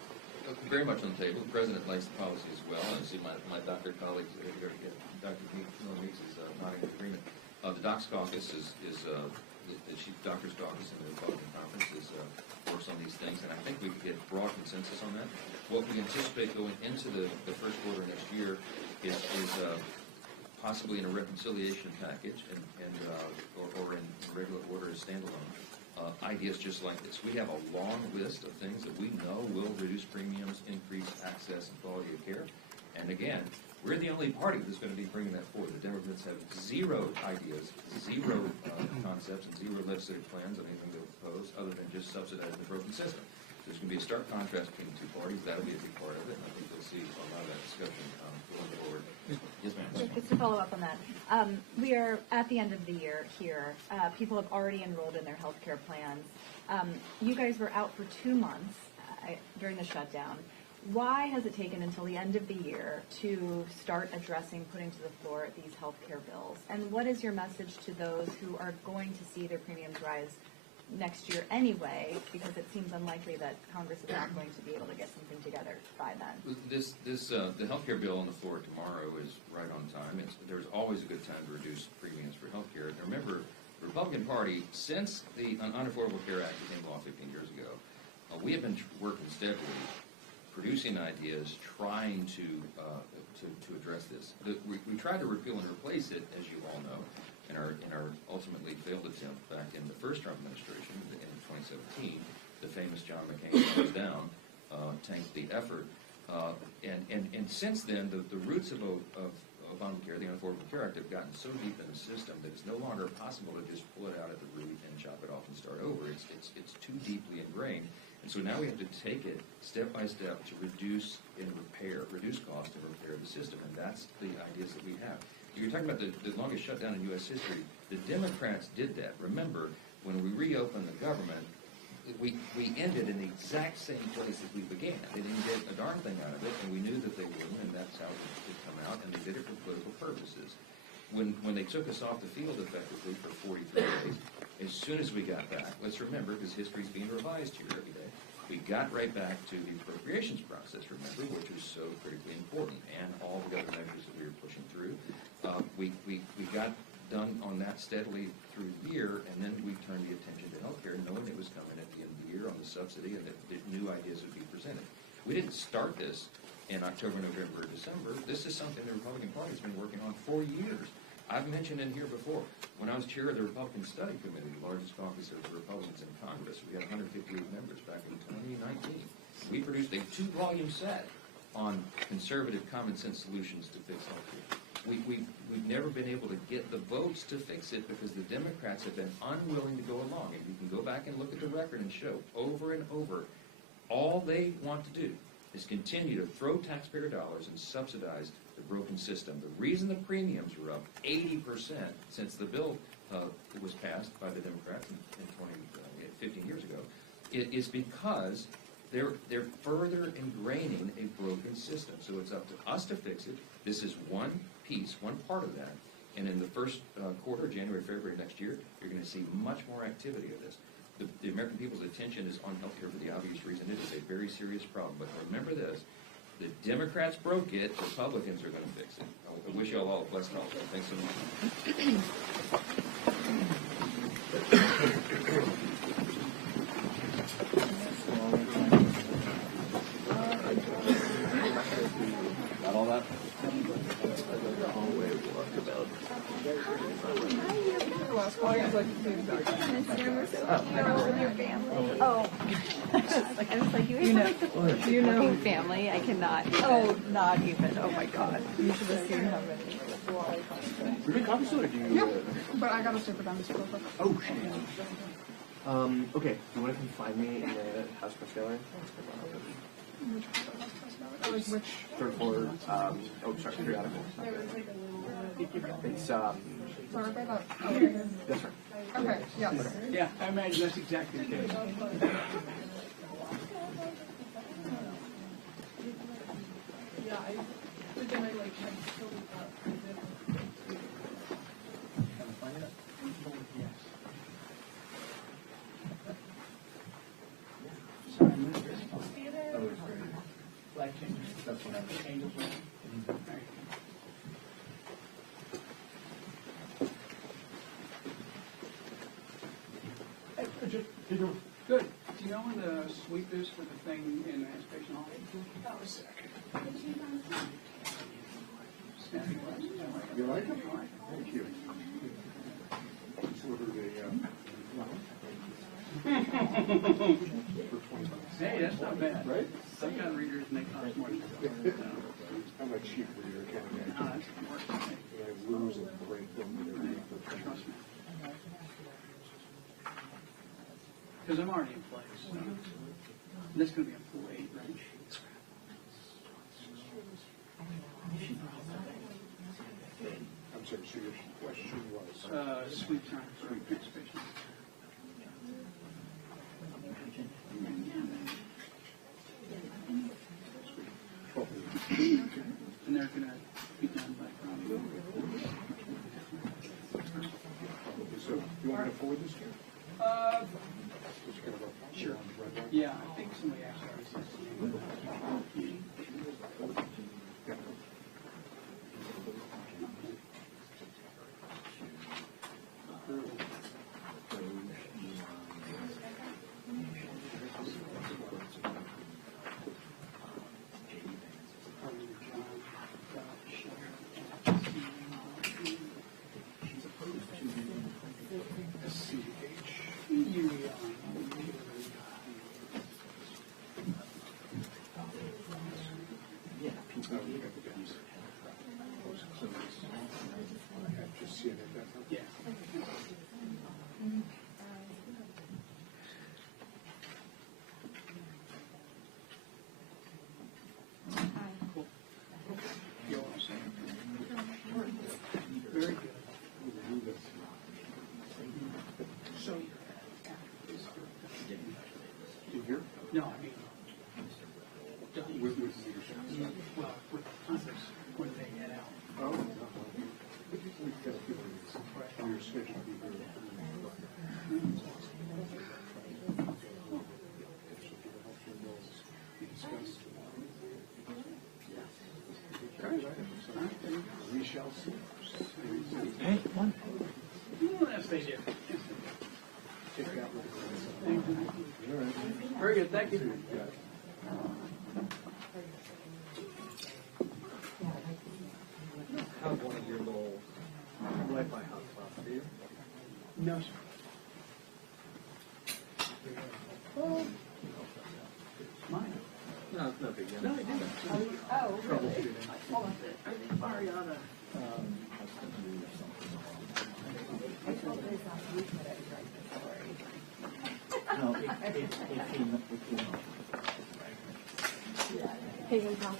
Very much on the table. The President likes the policy as well. I see my doctor colleagues, Dr. Meeks is nodding in agreement. The Docs Caucus is the Chief Doctor's Caucus in the Republican Conference works on these things, and I think we could get broad consensus on that. What we anticipate going into the first quarter next year is possibly in a reconciliation package or in regular order as standalone. Ideas just like this. We have a long list of things that we know will reduce premiums, increase access and quality of care. And again, we're the only party that's going to be bringing that forward. The Democrats have zero ideas, zero concepts, and zero legislative plans on anything they'll propose other than just subsidizing the broken system. There's going to be a stark contrast between the two parties. That'll be a big part of it, and I think you'll see a lot of that discussion going forward. Yes, ma'am. Just to follow up on that, we are at the end of the year here. People have already enrolled in their health care plans. You guys were out for 2 months during the shutdown. Why has it taken until the end of the year to start addressing, putting to the floor these health care bills? And what is your message to those who are going to see their premiums rise next year anyway, because it seems unlikely that Congress is not going to be able to get something together by then? The health care bill on the floor tomorrow is right on time. There's always a good time to reduce premiums for health care. And remember, the Republican Party, since the Unaffordable Care Act became law 15 years ago, we have been working steadily, producing ideas, trying to address this. We tried to repeal and replace it, as you all know, in our ultimately failed attempt back in the first Trump administration in 2017. The famous John McCain goes down, tanked the effort, and since then the roots of Obamacare, the Unaffordable Care Act, have gotten so deep in the system that it's no longer possible to just pull it out at the root and chop it off and start over. It's too deeply ingrained. And so now we have to take it step by step to reduce cost and repair the system. And that's the ideas that we have. You're talking about the longest shutdown in U.S. history. The Democrats did that. Remember, when we reopened the government, we ended in the exact same place as we began. They didn't get a darn thing out of it, and we knew that they wouldn't, and that's how it would come out, and they did it for political purposes. When they took us off the field effectively for 43 days, as soon as we got back, let's remember, because history's being revised here every day, we got right back to the appropriations process, remember, which was so critically important, and all the other measures that we were pushing through. We got done on that steadily through the year, and then we turned the attention to healthcare, knowing it was coming at the end of the year on the subsidy, and that new ideas would be presented. We didn't start this in October, November, or December. This is something the Republican Party's been working on for years. I've mentioned in here before, when I was chair of the Republican Study Committee, the largest caucus of the Republicans in Congress, we had 158 members back in 2019. We produced a 2-volume set on conservative common sense solutions to fix healthcare. We've never been able to get the votes to fix it because the Democrats have been unwilling to go along. And you can go back and look at the record and show over and over, all they want to do is continue to throw taxpayer dollars and subsidize the broken system. The reason the premiums were up 80% since the bill was passed by the Democrats in 15 years ago is because they're further ingraining a broken system. So it's up to us to fix it. This is one piece, one part of that. And in the first quarter, January, February next year, you're going to see much more activity of this. The American people's attention is on healthcare for the obvious reason. It is a very serious problem. But remember this, the Democrats broke it, Republicans are going to fix it. I wish you all a blessed holiday. Thanks so much. Got all that? Oh. I was like, you know working family. I cannot even. Oh, not even. Oh my God. You should have seen how many. We're doing coffee soon, or do you? Yeah, but I gotta super down this real quick. Oh, shit. Okay. Do you want to come find me in the house press gallery? Which? Third floor. Sorry, periodical. It's Sorry about that. Oh, okay. That's right. Okay. Yes. Yeah, I imagine that's exactly the case. Yeah, I think I might like That's what I'm angels. Good. Do you know when the sweep is for the thing in the Anticipation Hall? That was sick. Snappy glasses. You like them? Thank you. Hey, that's not bad. Right? I've got readers and they cost more than I'm a cheap reader, can't no, that's worse than me. I lose a great book. Trust me. Because I'm already in place. So. And that's going to be a full 8 range. I'm sorry, so your question was? Sweep time for anticipation. And they're going to be done by Friday. So, you want me to forward this to you? Sure. Yeah, I think somebody actually says. Chelsea. Hey, one. Yes, they did. Check it out. Thank you. Very good, thank you. Have one of your little Wi-Fi hotspots, do you? No, sir. Mine. No, it's no big deal. No, I didn't. Oh, really? Troubleshooting. Hold on. I think Mariana. No, it came up. Hey, hey, Tom.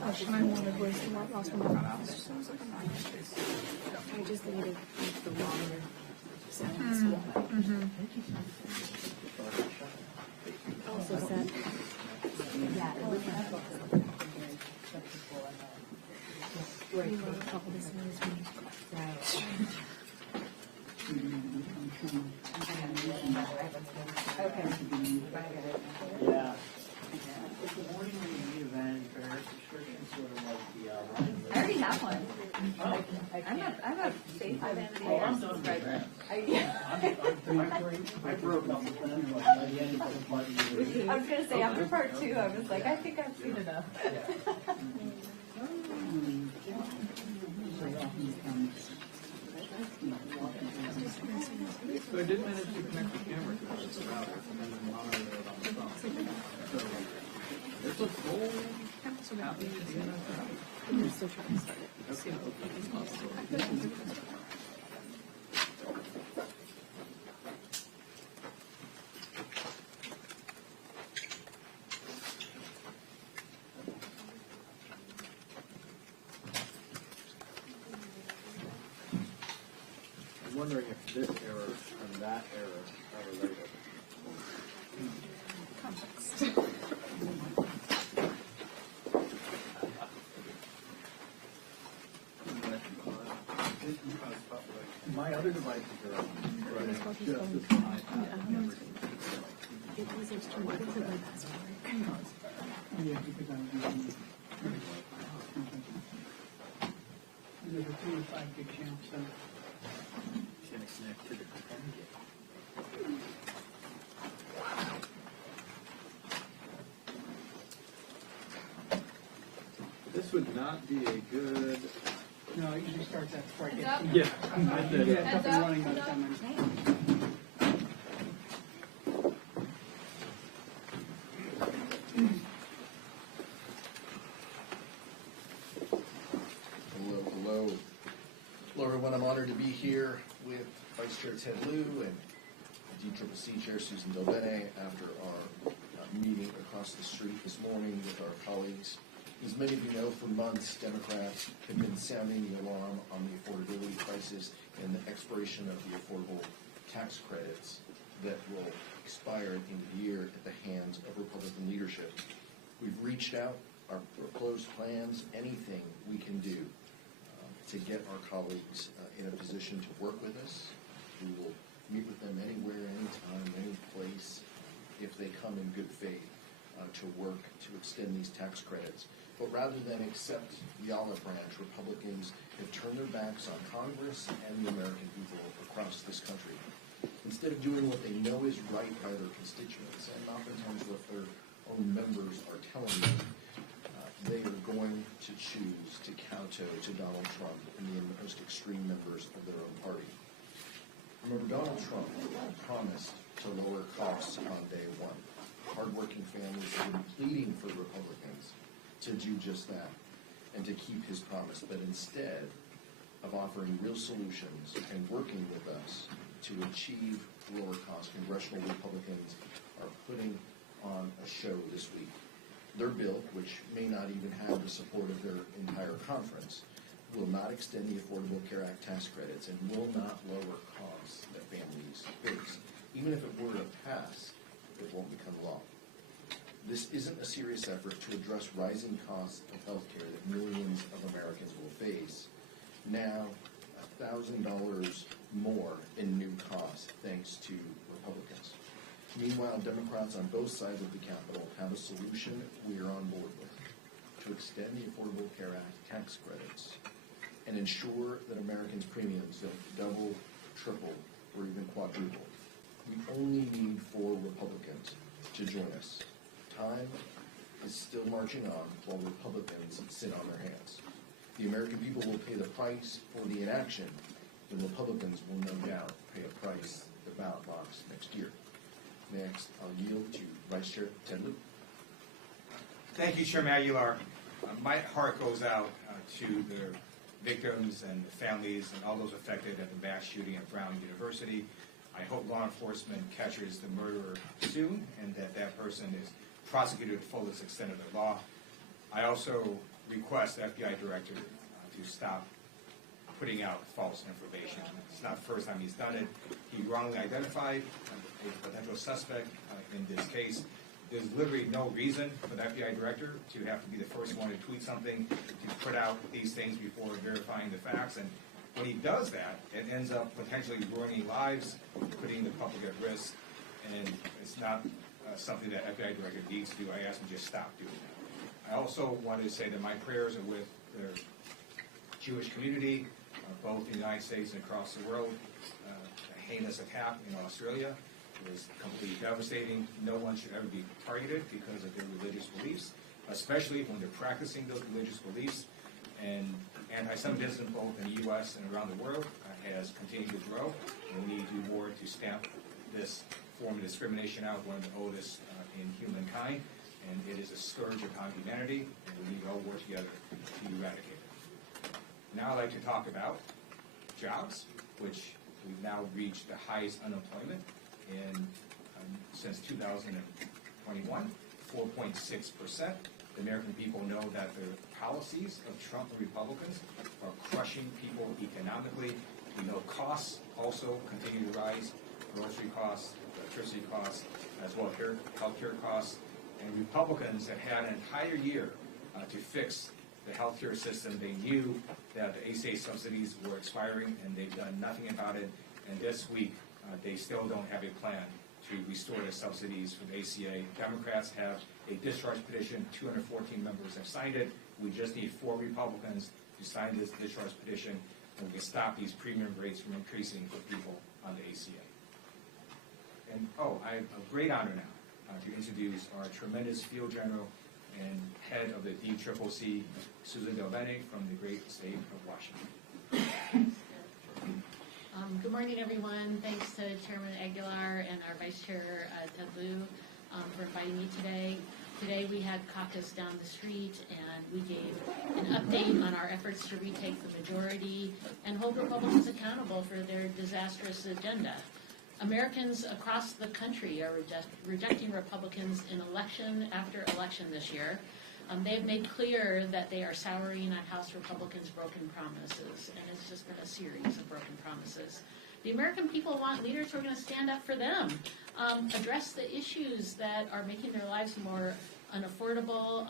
Question I wanted was the last one I got out. I just needed the longer sentence. Also said. Yeah. It's the morning of the event for her subscription, sort of like the, I already have one. I'm a faith event. Oh, I'm done with that. I broke up with them, but by the end of the party. I was gonna say, after part 2, I was like, I think I've seen enough. So I did manage to connect the camera to this router and then monitor it on the phone. So there's a whole happening at the end of that. I'm still trying to start it. See how quick as possible. I'm wondering if this error and that error are related. My other devices are on. Right. Just this iPad. It was just too much of my password. Yeah, because I'm using there's a 3 to 5 gig channel, so. Can it connect to the computer? This would not be a good. No, it usually starts after I Heads get. up. Yeah, I did. Yeah, it's up and running by the time I'm. Hello, hello. Hello, everyone. I'm honored to be here with Vice Chair Ted Lieu and DCCC Chair Susan Delbene after our meeting across the street this morning with our colleagues. As many of you know, for months, Democrats have been sounding the alarm on the affordability crisis and the expiration of the affordable tax credits that will expire at the end of the year at the hands of Republican leadership. We've reached out, our proposed plans, anything we can do to get our colleagues in a position to work with us. We will meet with them anywhere, anytime, any place, if they come in good faith to work to extend these tax credits. But rather than accept the olive branch, Republicans have turned their backs on Congress and the American people across this country. Instead of doing what they know is right by their constituents, and oftentimes what their own members are telling them, they are going to choose to kowtow to Donald Trump and the most extreme members of their own party. Remember, Donald Trump promised to lower costs on day one. Hardworking families have been pleading for Republicans to do just that and to keep his promise. But instead of offering real solutions and working with us to achieve lower costs, congressional Republicans are putting on a show this week. Their bill, which may not even have the support of their entire conference, will not extend the Affordable Care Act tax credits and will not lower costs that families face. Even if it were to pass, it won't become law. This isn't a serious effort to address rising costs of health care that millions of Americans will face. Now, $1,000 more in new costs thanks to Republicans. Meanwhile, Democrats on both sides of the Capitol have a solution we are on board with: to extend the Affordable Care Act tax credits and ensure that Americans' premiums don't double, triple, or even quadruple. We only need 4 Republicans to join us. Time is still marching on while Republicans sit on their hands. The American people will pay the price for the inaction. The Republicans will no doubt pay a price at the ballot box next year. Next, I'll yield to Vice Chair Ted Lieu. Thank you, Chairman Aguilar. My heart goes out to the victims and the families and all those affected at the mass shooting at Brown University. I hope law enforcement catches the murderer soon and that that person is prosecuted to the fullest extent of the law. I also request the FBI director to stop putting out false information. It's not the first time he's done it. He wrongly identified a potential suspect in this case. There's literally no reason for the FBI director to have to be the first one to tweet something, to put out these things before verifying the facts. And when he does that, it ends up potentially ruining lives, putting the public at risk, and it's not something that FBI director needs to do. I ask him to just stop doing that. I also wanted to say that my prayers are with the Jewish community, both in the United States and across the world. A heinous attack in Australia was completely devastating. No one should ever be targeted because of their religious beliefs, especially when they're practicing those religious beliefs. And anti-Semitism, both in the U.S. and around the world, has continued to grow. And we need to do more to stamp this form of discrimination out, one of the oldest in humankind. And it is a scourge upon humanity, and we need to all work together to eradicate it. Now I'd like to talk about jobs, which we've now reached the highest unemployment in since 2021, 4.6%. The American people know that the policies of Trump and Republicans are crushing people economically. We know costs also continue to rise, grocery costs, electricity costs, as well as healthcare costs. And Republicans have had an entire year to fix the healthcare system. They knew that the ACA subsidies were expiring, and they've done nothing about it. And this week, they still don't have a plan to restore the subsidies for the ACA. Democrats have a discharge petition. 214 members have signed it. We just need 4 Republicans to sign this discharge petition, and we can stop these premium rates from increasing for people on the ACA. And, I have a great honor now to introduce our tremendous field general and head of the DCCC, Susan Del Bene, from the great state of Washington. Good morning, everyone. Thanks to Chairman Aguilar and our Vice Chair, Ted Lieu, for inviting me today. Today we had caucus down the street, and we gave an update on our efforts to retake the majority and hold Republicans accountable for their disastrous agenda. Americans across the country are rejecting Republicans in election after election this year. They've made clear that they are souring on House Republicans' broken promises, and it's just been a series of broken promises. The American people want leaders who are going to stand up for them, address the issues that are making their lives more unaffordable,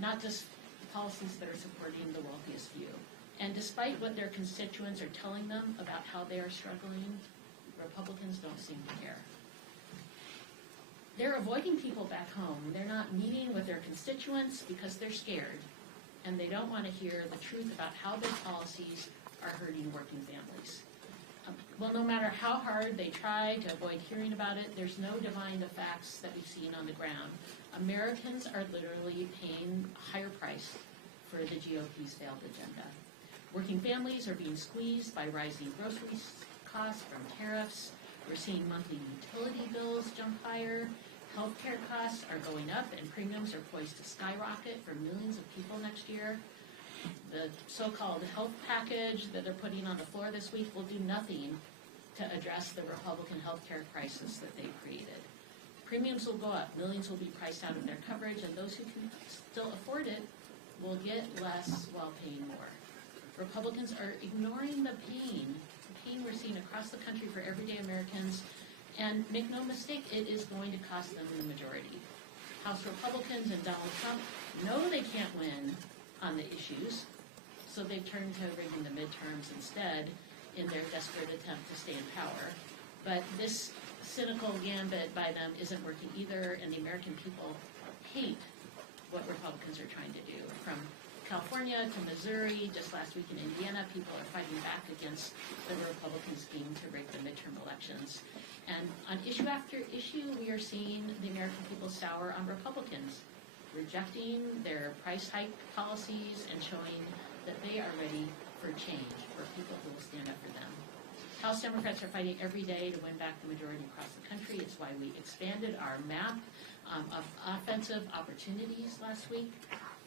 not just policies that are supporting the wealthiest few. And despite what their constituents are telling them about how they are struggling, Republicans don't seem to care. They're avoiding people back home. They're not meeting with their constituents because they're scared, and they don't want to hear the truth about how their policies are hurting working families. Well, no matter how hard they try to avoid hearing about it, there's no denying the facts that we've seen on the ground. Americans are literally paying a higher price for the GOP's failed agenda. Working families are being squeezed by rising grocery costs from tariffs. We're seeing monthly utility bills jump higher. Healthcare costs are going up, and premiums are poised to skyrocket for millions of people next year. The so-called health package that they're putting on the floor this week will do nothing to address the Republican healthcare crisis that they've created. Premiums will go up, millions will be priced out of their coverage, and those who can still afford it will get less while paying more. Republicans are ignoring the pain we're seeing across the country for everyday Americans, and make no mistake, it is going to cost them the majority. House Republicans and Donald Trump know they can't win on the issues, so they've turned to rigging the midterms instead in their desperate attempt to stay in power. But this cynical gambit by them isn't working either, and the American people hate what Republicans are trying to do. From California to Missouri, just last week in Indiana, people are fighting back against the Republican scheme to rig the midterm elections. And on issue after issue, we are seeing the American people sour on Republicans, rejecting their price hike policies and showing that they are ready for change, for people who will stand up for them. House Democrats are fighting every day to win back the majority across the country. It's why we expanded our map of offensive opportunities last week.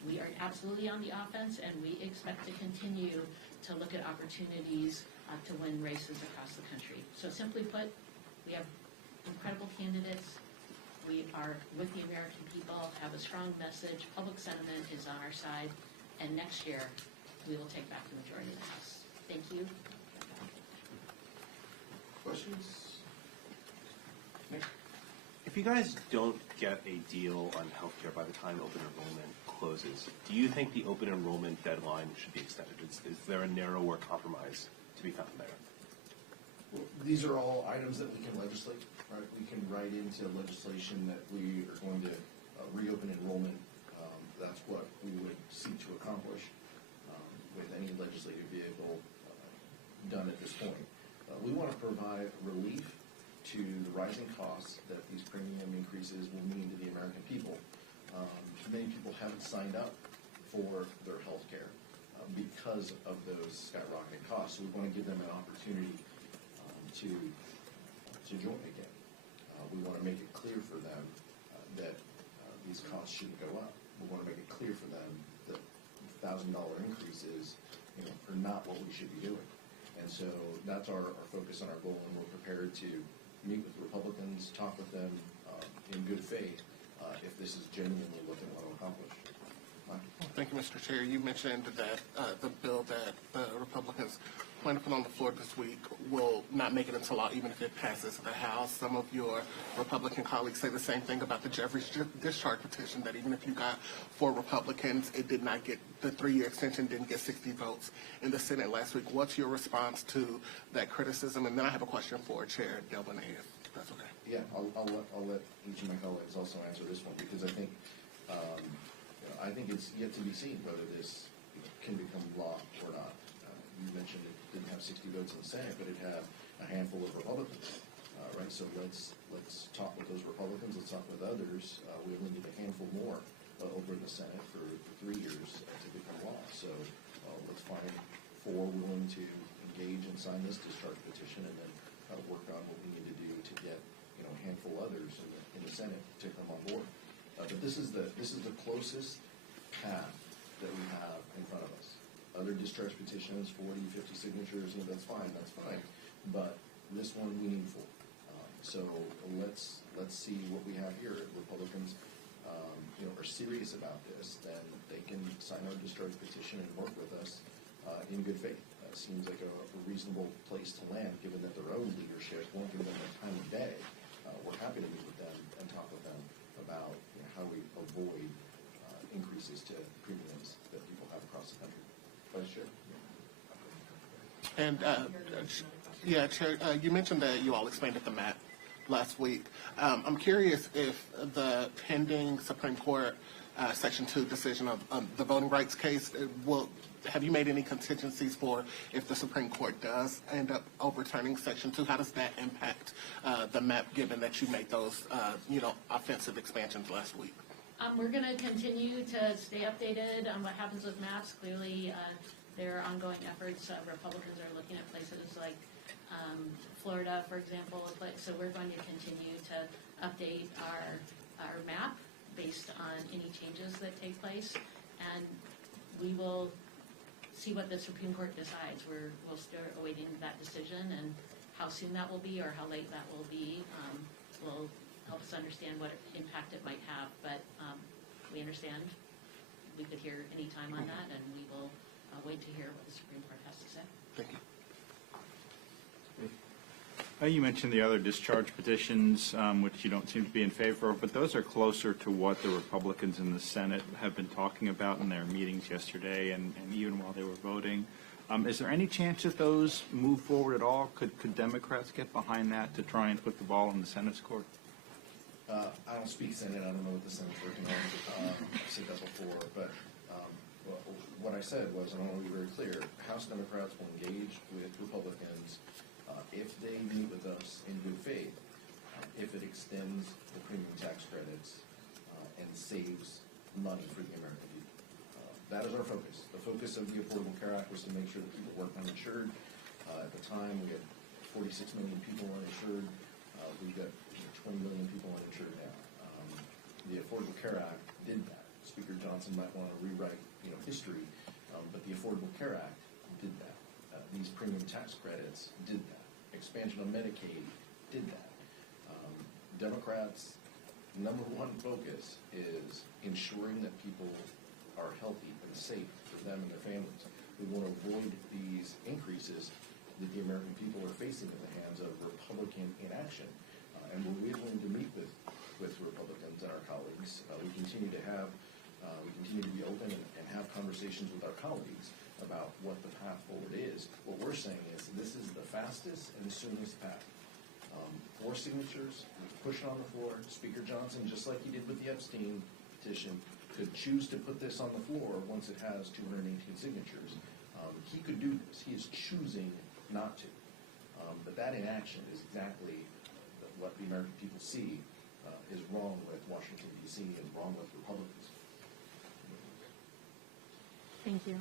We are absolutely on the offense, and we expect to continue to look at opportunities to win races across the country. So simply put, we have incredible candidates. We are with the American people, have a strong message. Public sentiment is on our side, and next year we will take back the majority of the House. Thank you. Questions? If you guys don't get a deal on healthcare by the time open enrollment closes, do you think the open enrollment deadline should be extended? Is there a narrower compromise to be found there? Well, these are all items that we can legislate, right? We can write into legislation that we are going to reopen enrollment. That's what we would seek to accomplish with any legislative vehicle done at this point. We want to provide relief to the rising costs that these premium increases will mean to the American people. Many people haven't signed up for their health care because of those skyrocketing costs. So we want to give them an opportunity to join again. We want to make it clear for them that these costs shouldn't go up. We want to make it clear for them that $1,000 increases, are not what we should be doing. And so that's our focus and our goal, and we're prepared to meet with Republicans, talk with them in good faith if this is genuinely what they want to accomplish. Mike? Thank you, Mr. Chair. You mentioned that the bill that the Republicans plan to put on the floor this week will not make it into law even if it passes the House. Some of your Republican colleagues say the same thing about the Jeffries discharge petition, that even if you got 4 Republicans, it did not get, the 3-year extension didn't get 60 votes in the Senate last week. What's your response to that criticism? And then I have a question for Chair Delbene, if that's okay. Yeah, I'll let each of my colleagues also answer this one, because I think I think it's yet to be seen whether this can become law or not. You mentioned it didn't have 60 votes in the Senate, but it had a handful of Republicans, right? So let's talk with those Republicans. Let's talk with others. We only need a handful more over in the Senate for 3 years to become law. So let's find 4 willing to engage and sign this discharge petition, and then work on what we need to do to get a handful others in the Senate to come on board. But this is the closest path that we have in front of us. Other discharge petitions, 40, 50 signatures, that's fine. But this one we need 4. So let's see what we have here. If Republicans are serious about this, then they can sign our discharge petition and work with us in good faith. Seems like a reasonable place to land, given that their own leadership won't give them the time of day. We're happy to meet with them and talk with them about how we avoid increases to premiums that people have across the country. Vice Chair. And Chair, you mentioned that you all expanded the map last week. I'm curious if the pending Supreme Court Section 2 decision of the voting rights case have you made any contingencies for if the Supreme Court does end up overturning Section 2? How does that impact the map, given that you made those, offensive expansions last week? We're going to continue to stay updated on what happens with maps. Clearly, there are ongoing efforts. Republicans are looking at places like Florida, for example. So we're going to continue to update our map based on any changes that take place, and we will see what the Supreme Court decides. We'll still awaiting that decision, and how soon that will be or how late that will be will help us understand what impact it might have. But we understand we could hear any time on that, and we will wait to hear what the Supreme Court has to say. Thank you. You mentioned the other discharge petitions, which you don't seem to be in favor of, but those are closer to what the Republicans in the Senate have been talking about in their meetings yesterday and even while they were voting. Is there any chance that those move forward at all? Could Democrats get behind that to try and put the ball in the Senate's court? I don't speak Senate. I don't know what the Senate's working on. I've said that before, but what I said was, and I want to be very clear, House Democrats will engage with Republicans if they meet with us in good faith, if it extends the premium tax credits and saves money for the American people. That is our focus. The focus of the Affordable Care Act was to make sure that people weren't uninsured. At the time, we had 46 million people uninsured. We've got 20 million people uninsured now. The Affordable Care Act did that. Speaker Johnson might want to rewrite, history, but the Affordable Care Act did that. These premium tax credits did that. Expansion of Medicaid did that. Democrats' number one focus is ensuring that people are healthy and safe for them and their families. We want to avoid these increases that the American people are facing at the hands of Republican inaction. And we're willing to meet with Republicans and our colleagues. We continue to be open and have conversations with our colleagues about what the path forward is. What we're saying is this is the fastest and the soonest path. 4 signatures, we push it on the floor. Speaker Johnson, just like he did with the Epstein petition, could choose to put this on the floor once it has 218 signatures. He could do this. He is choosing not to. But that inaction is exactly what the American people see is wrong with Washington, D.C. and wrong with Republicans. Thank you.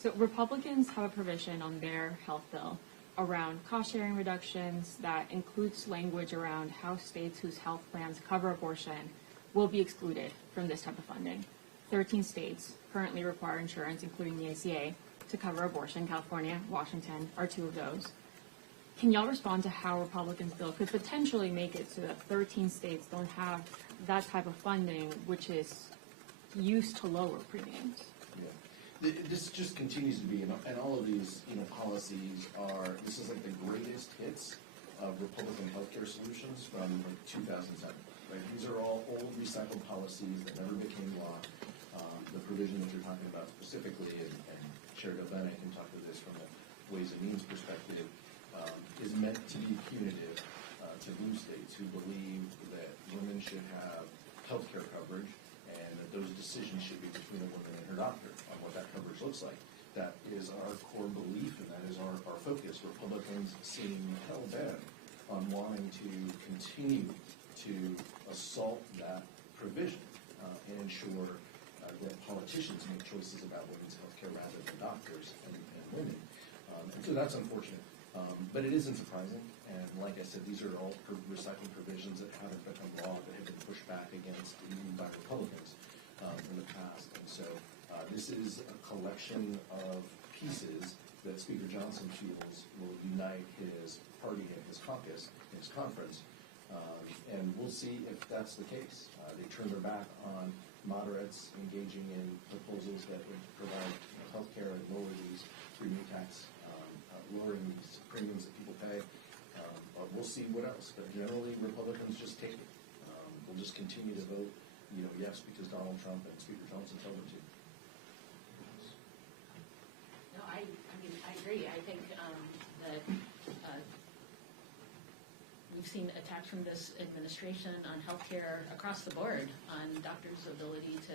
So Republicans have a provision on their health bill around cost-sharing reductions that includes language around how states whose health plans cover abortion will be excluded from this type of funding. 13 states currently require insurance, including the ACA, to cover abortion. California, Washington are 2 of those. Can y'all respond to how Republicans' bill could potentially make it so that 13 states don't have that type of funding, which is used to lower premiums? This just continues to be, and all of these, policies are. This is like the greatest hits of Republican healthcare solutions from 2007. Right? These are all old recycled policies that never became law. The provision that you're talking about specifically, and Chair Delbene can talk to this from a Ways and Means perspective, is meant to be punitive to blue states who believe that women should have health care coverage and that those decisions should be between a woman and her doctor on what that coverage looks like. That is our core belief, and that is our focus. Republicans seem hell-bent on wanting to continue to assault that provision and ensure that politicians make choices about women's health care rather than doctors and women. And so that's unfortunate. But it isn't surprising. And like I said, these are all recycled provisions that haven't become law, that have been pushed back against even by Republicans in the past. And so this is a collection of pieces that Speaker Johnson feels will unite his party and his caucus, his conference. And we'll see if that's the case. They turn their back on moderates engaging in proposals that would provide health care and lower these premium tax, lowering these premiums that people pay. We'll see what else. But generally, Republicans just take it. We'll just continue to vote, yes, because Donald Trump and Speaker Johnson tell them to. No, I agree. I think that we've seen attacks from this administration on healthcare across the board, on doctors' ability to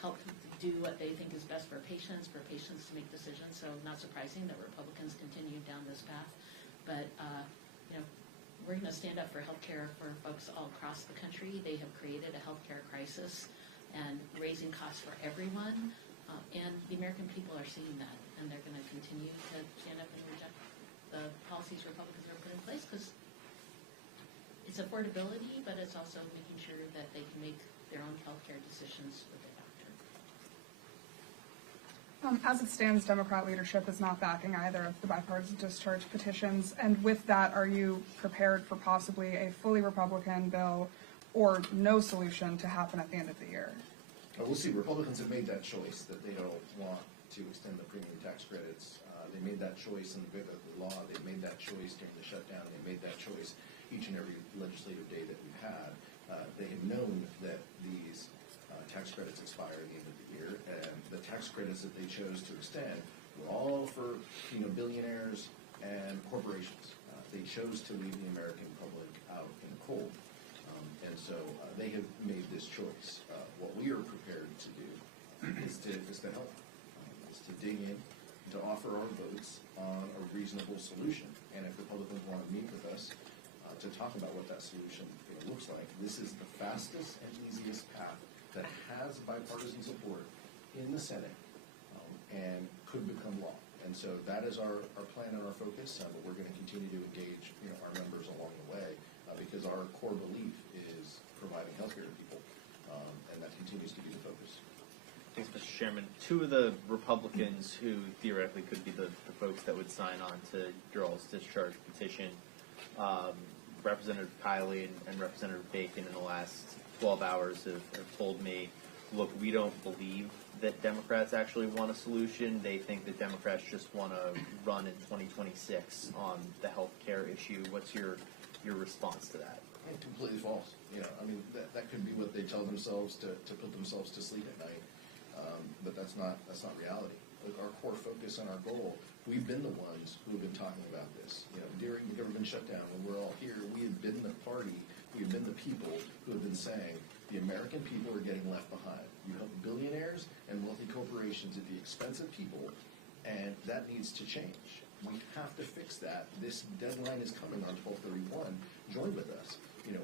help do what they think is best for patients to make decisions. So not surprising that Republicans continue down this path. But, we're going to stand up for healthcare for folks all across the country. They have created a healthcare crisis and raising costs for everyone. And the American people are seeing that, and they're going to continue to stand up and reject the policies Republicans are put in place, because it's affordability, but it's also making sure that they can make their own healthcare decisions with their doctor. As it stands, Democrat leadership is not backing either of the bipartisan discharge petitions. And with that, are you prepared for possibly a fully Republican bill or no solution to happen at the end of the year? We'll see. Republicans have made that choice that they don't want to extend the premium tax credits. They made that choice in the law. They made that choice during the shutdown. They made that choice each and every legislative day that we've had. They have known that these tax credits expire at the end of the year, and the tax credits that they chose to extend We're all for, billionaires and corporations. They chose to leave the American public out in the cold. And so they have made this choice. What we are prepared to do is to help, is to dig in, to offer our votes on a reasonable solution. And if Republicans want to meet with us to talk about what that solution looks like, this is the fastest and easiest path that has bipartisan support in the Senate and could become law. And so that is our plan and our focus, but we're going to continue to engage our members along the way because our core belief is providing health care to people, and that continues to be the focus. Thanks, Mr. Chairman. Two of the Republicans who theoretically could be the folks that would sign on to your all's discharge petition, Representative Kiley and Representative Bacon in the last 12 hours have told me, look, we don't believe that Democrats actually want a solution. They think that Democrats just want to run in 2026 on the health care issue. What's your response to that? Completely false. That could be what they tell themselves to put themselves to sleep at night. But that's not reality. Look, our core focus and our goal, we've been the ones who have been talking about this. During the government shutdown, when we're all here, we have been the party, we have been the people who have been saying the American people are getting left behind. You have billionaires and wealthy corporations at the expense of people, and that needs to change. We have to fix that. This deadline is coming on 12/31. Join with us.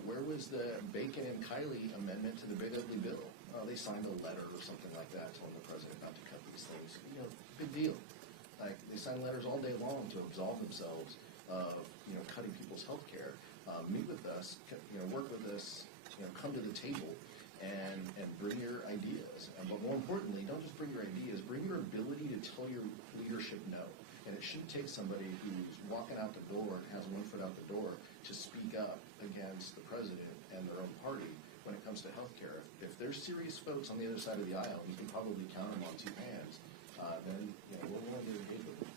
Where was the Bacon and Kiley amendment to the Big Ugly Bill? They signed a letter or something like that telling the president not to cut these things. Big deal. Like, they sign letters all day long to absolve themselves of, cutting people's health care. Meet with us, work with us, come to the table and bring your ideas. But more importantly, don't just bring your ideas, bring your ability to tell your leadership no. And it shouldn't take somebody who's walking out the door and has one foot out the door to speak up against the president and their own party when it comes to health care. If there's serious folks on the other side of the aisle, you can probably count them on two hands, then we're willing to engage with them.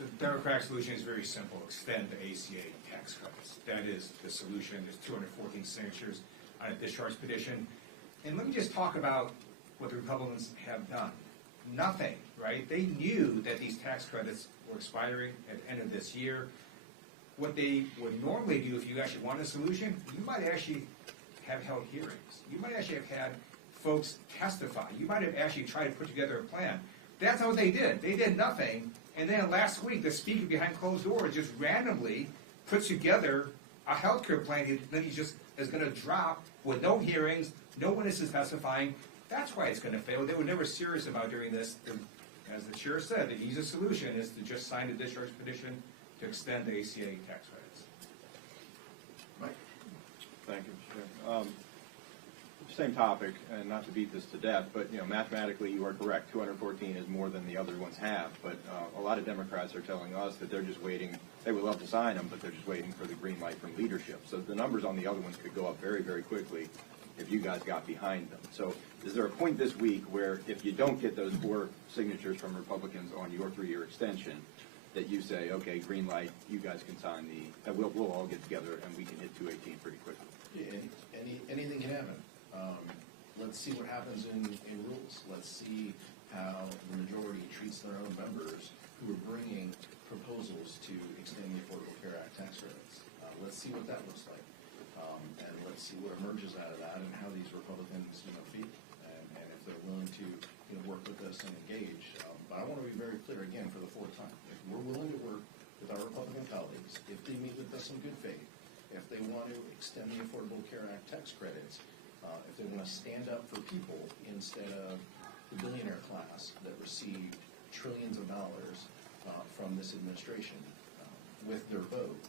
The Democratic solution is very simple: extend the ACA tax credits. That is the solution. There's 214 signatures on a discharge petition. And let me just talk about what the Republicans have done. Nothing, right? They knew that these tax credits were expiring at the end of this year. What they would normally do, if you actually want a solution, you might actually have held hearings. You might actually have had folks testify. You might have actually tried to put together a plan. That's not what they did. They did nothing. And then last week, the speaker behind closed doors just randomly puts together a health care plan that he just is going to drop with no hearings, no witnesses testifying. That's why it's going to fail. They were never serious about doing this. As the chair said, the easiest solution is to just sign a discharge petition to extend the ACA tax credits. Mike? Thank you, Mr. Chairman. Same topic, and not to beat this to death, but mathematically you are correct. 214 is more than the other ones have, but a lot of Democrats are telling us that they're just waiting. They would love to sign them, but they're just waiting for the green light from leadership. So the numbers on the other ones could go up very, very quickly if you guys got behind them. So is there a point this week where if you don't get those 4 signatures from Republicans on your 3-year extension, that you say, okay, green light, you guys can sign we'll all get together and we can hit 218 pretty quickly? Yeah, anything can happen. Let's see what happens in rules. Let's see how the majority treats their own members who are bringing proposals to extend the Affordable Care Act tax credits. Let's see what that looks like. And let's see what emerges out of that and how these Republicans feel and if they're willing to work with us and engage. But I want to be very clear again for the 4th time. If we're willing to work with our Republican colleagues, if they meet with us in good faith, if they want to extend the Affordable Care Act tax credits, if they want to stand up for people instead of the billionaire class that received trillions of dollars from this administration with their vote,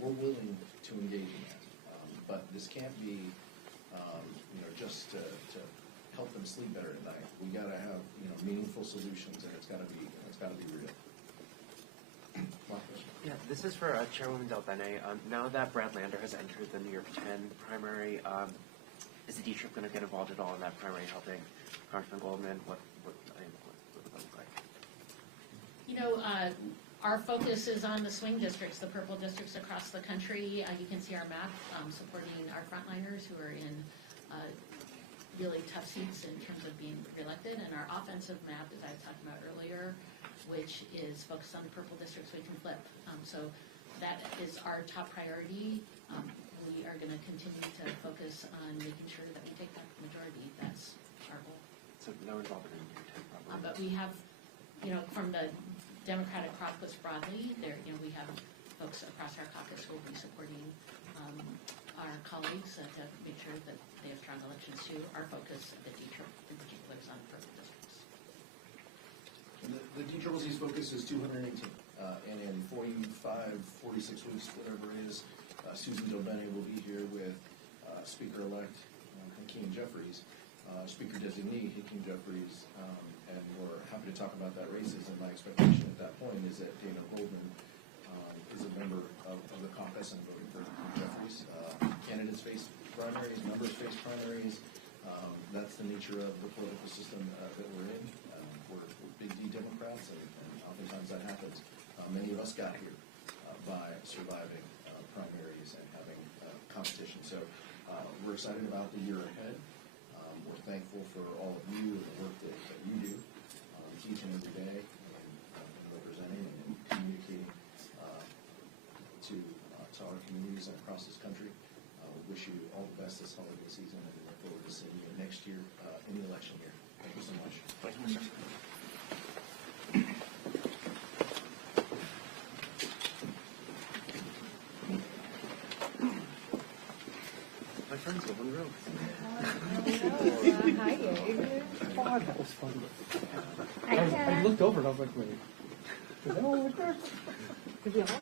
we're willing to engage in that. But this can't be, just to help them sleep better tonight. We got to have, meaningful solutions, and it's got to be real. Yeah, this is for Chairwoman Del Bene. Now that Brad Lander has entered the New York 10 primary, is the D-Trip going to get involved at all in that primary, helping Congressman Goldman? What would that look like? Our focus is on the swing districts, the purple districts across the country. You can see our map supporting our frontliners who are in really tough seats in terms of being reelected. And our offensive map, as I was talking about earlier, which is focused on the purple districts we can flip. So that is our top priority. We are going to continue to focus on making sure that we take back the majority. That's our goal. So no involvement in your take property. But we have, from the Democratic caucus broadly, we have folks across our caucus who will be supporting our colleagues to make sure that they have strong elections too. Our focus at the DTRIP in particular is on purple districts. The DCCC's focus is 218, and in 45, 46 weeks, whatever it is, Susan Dobene will be here with Speaker-elect Hakeem Jeffries, Speaker designee Hakeem Jeffries, and we're happy to talk about that racism. My expectation at that point is that Dana Goldman is a member of the caucus and voting for Hakeem Jeffries. Candidates face primaries, members face primaries. That's the nature of the political system that we're in. We're big D Democrats, and oftentimes that happens. Many of us got here by surviving primaries and having competition. So we're excited about the year ahead. We're thankful for all of you and the work that you do each and every day in representing and communicating to our communities and across this country. We wish you all the best this holiday season, and we look forward to seeing you next year in the election year. Thank you so much. Thank you, Mr. My friends live on the road. Hi, Gabe. Oh, that was fun. Hi, Ken. I looked over and I was like, wait, is that all right there? Did we all?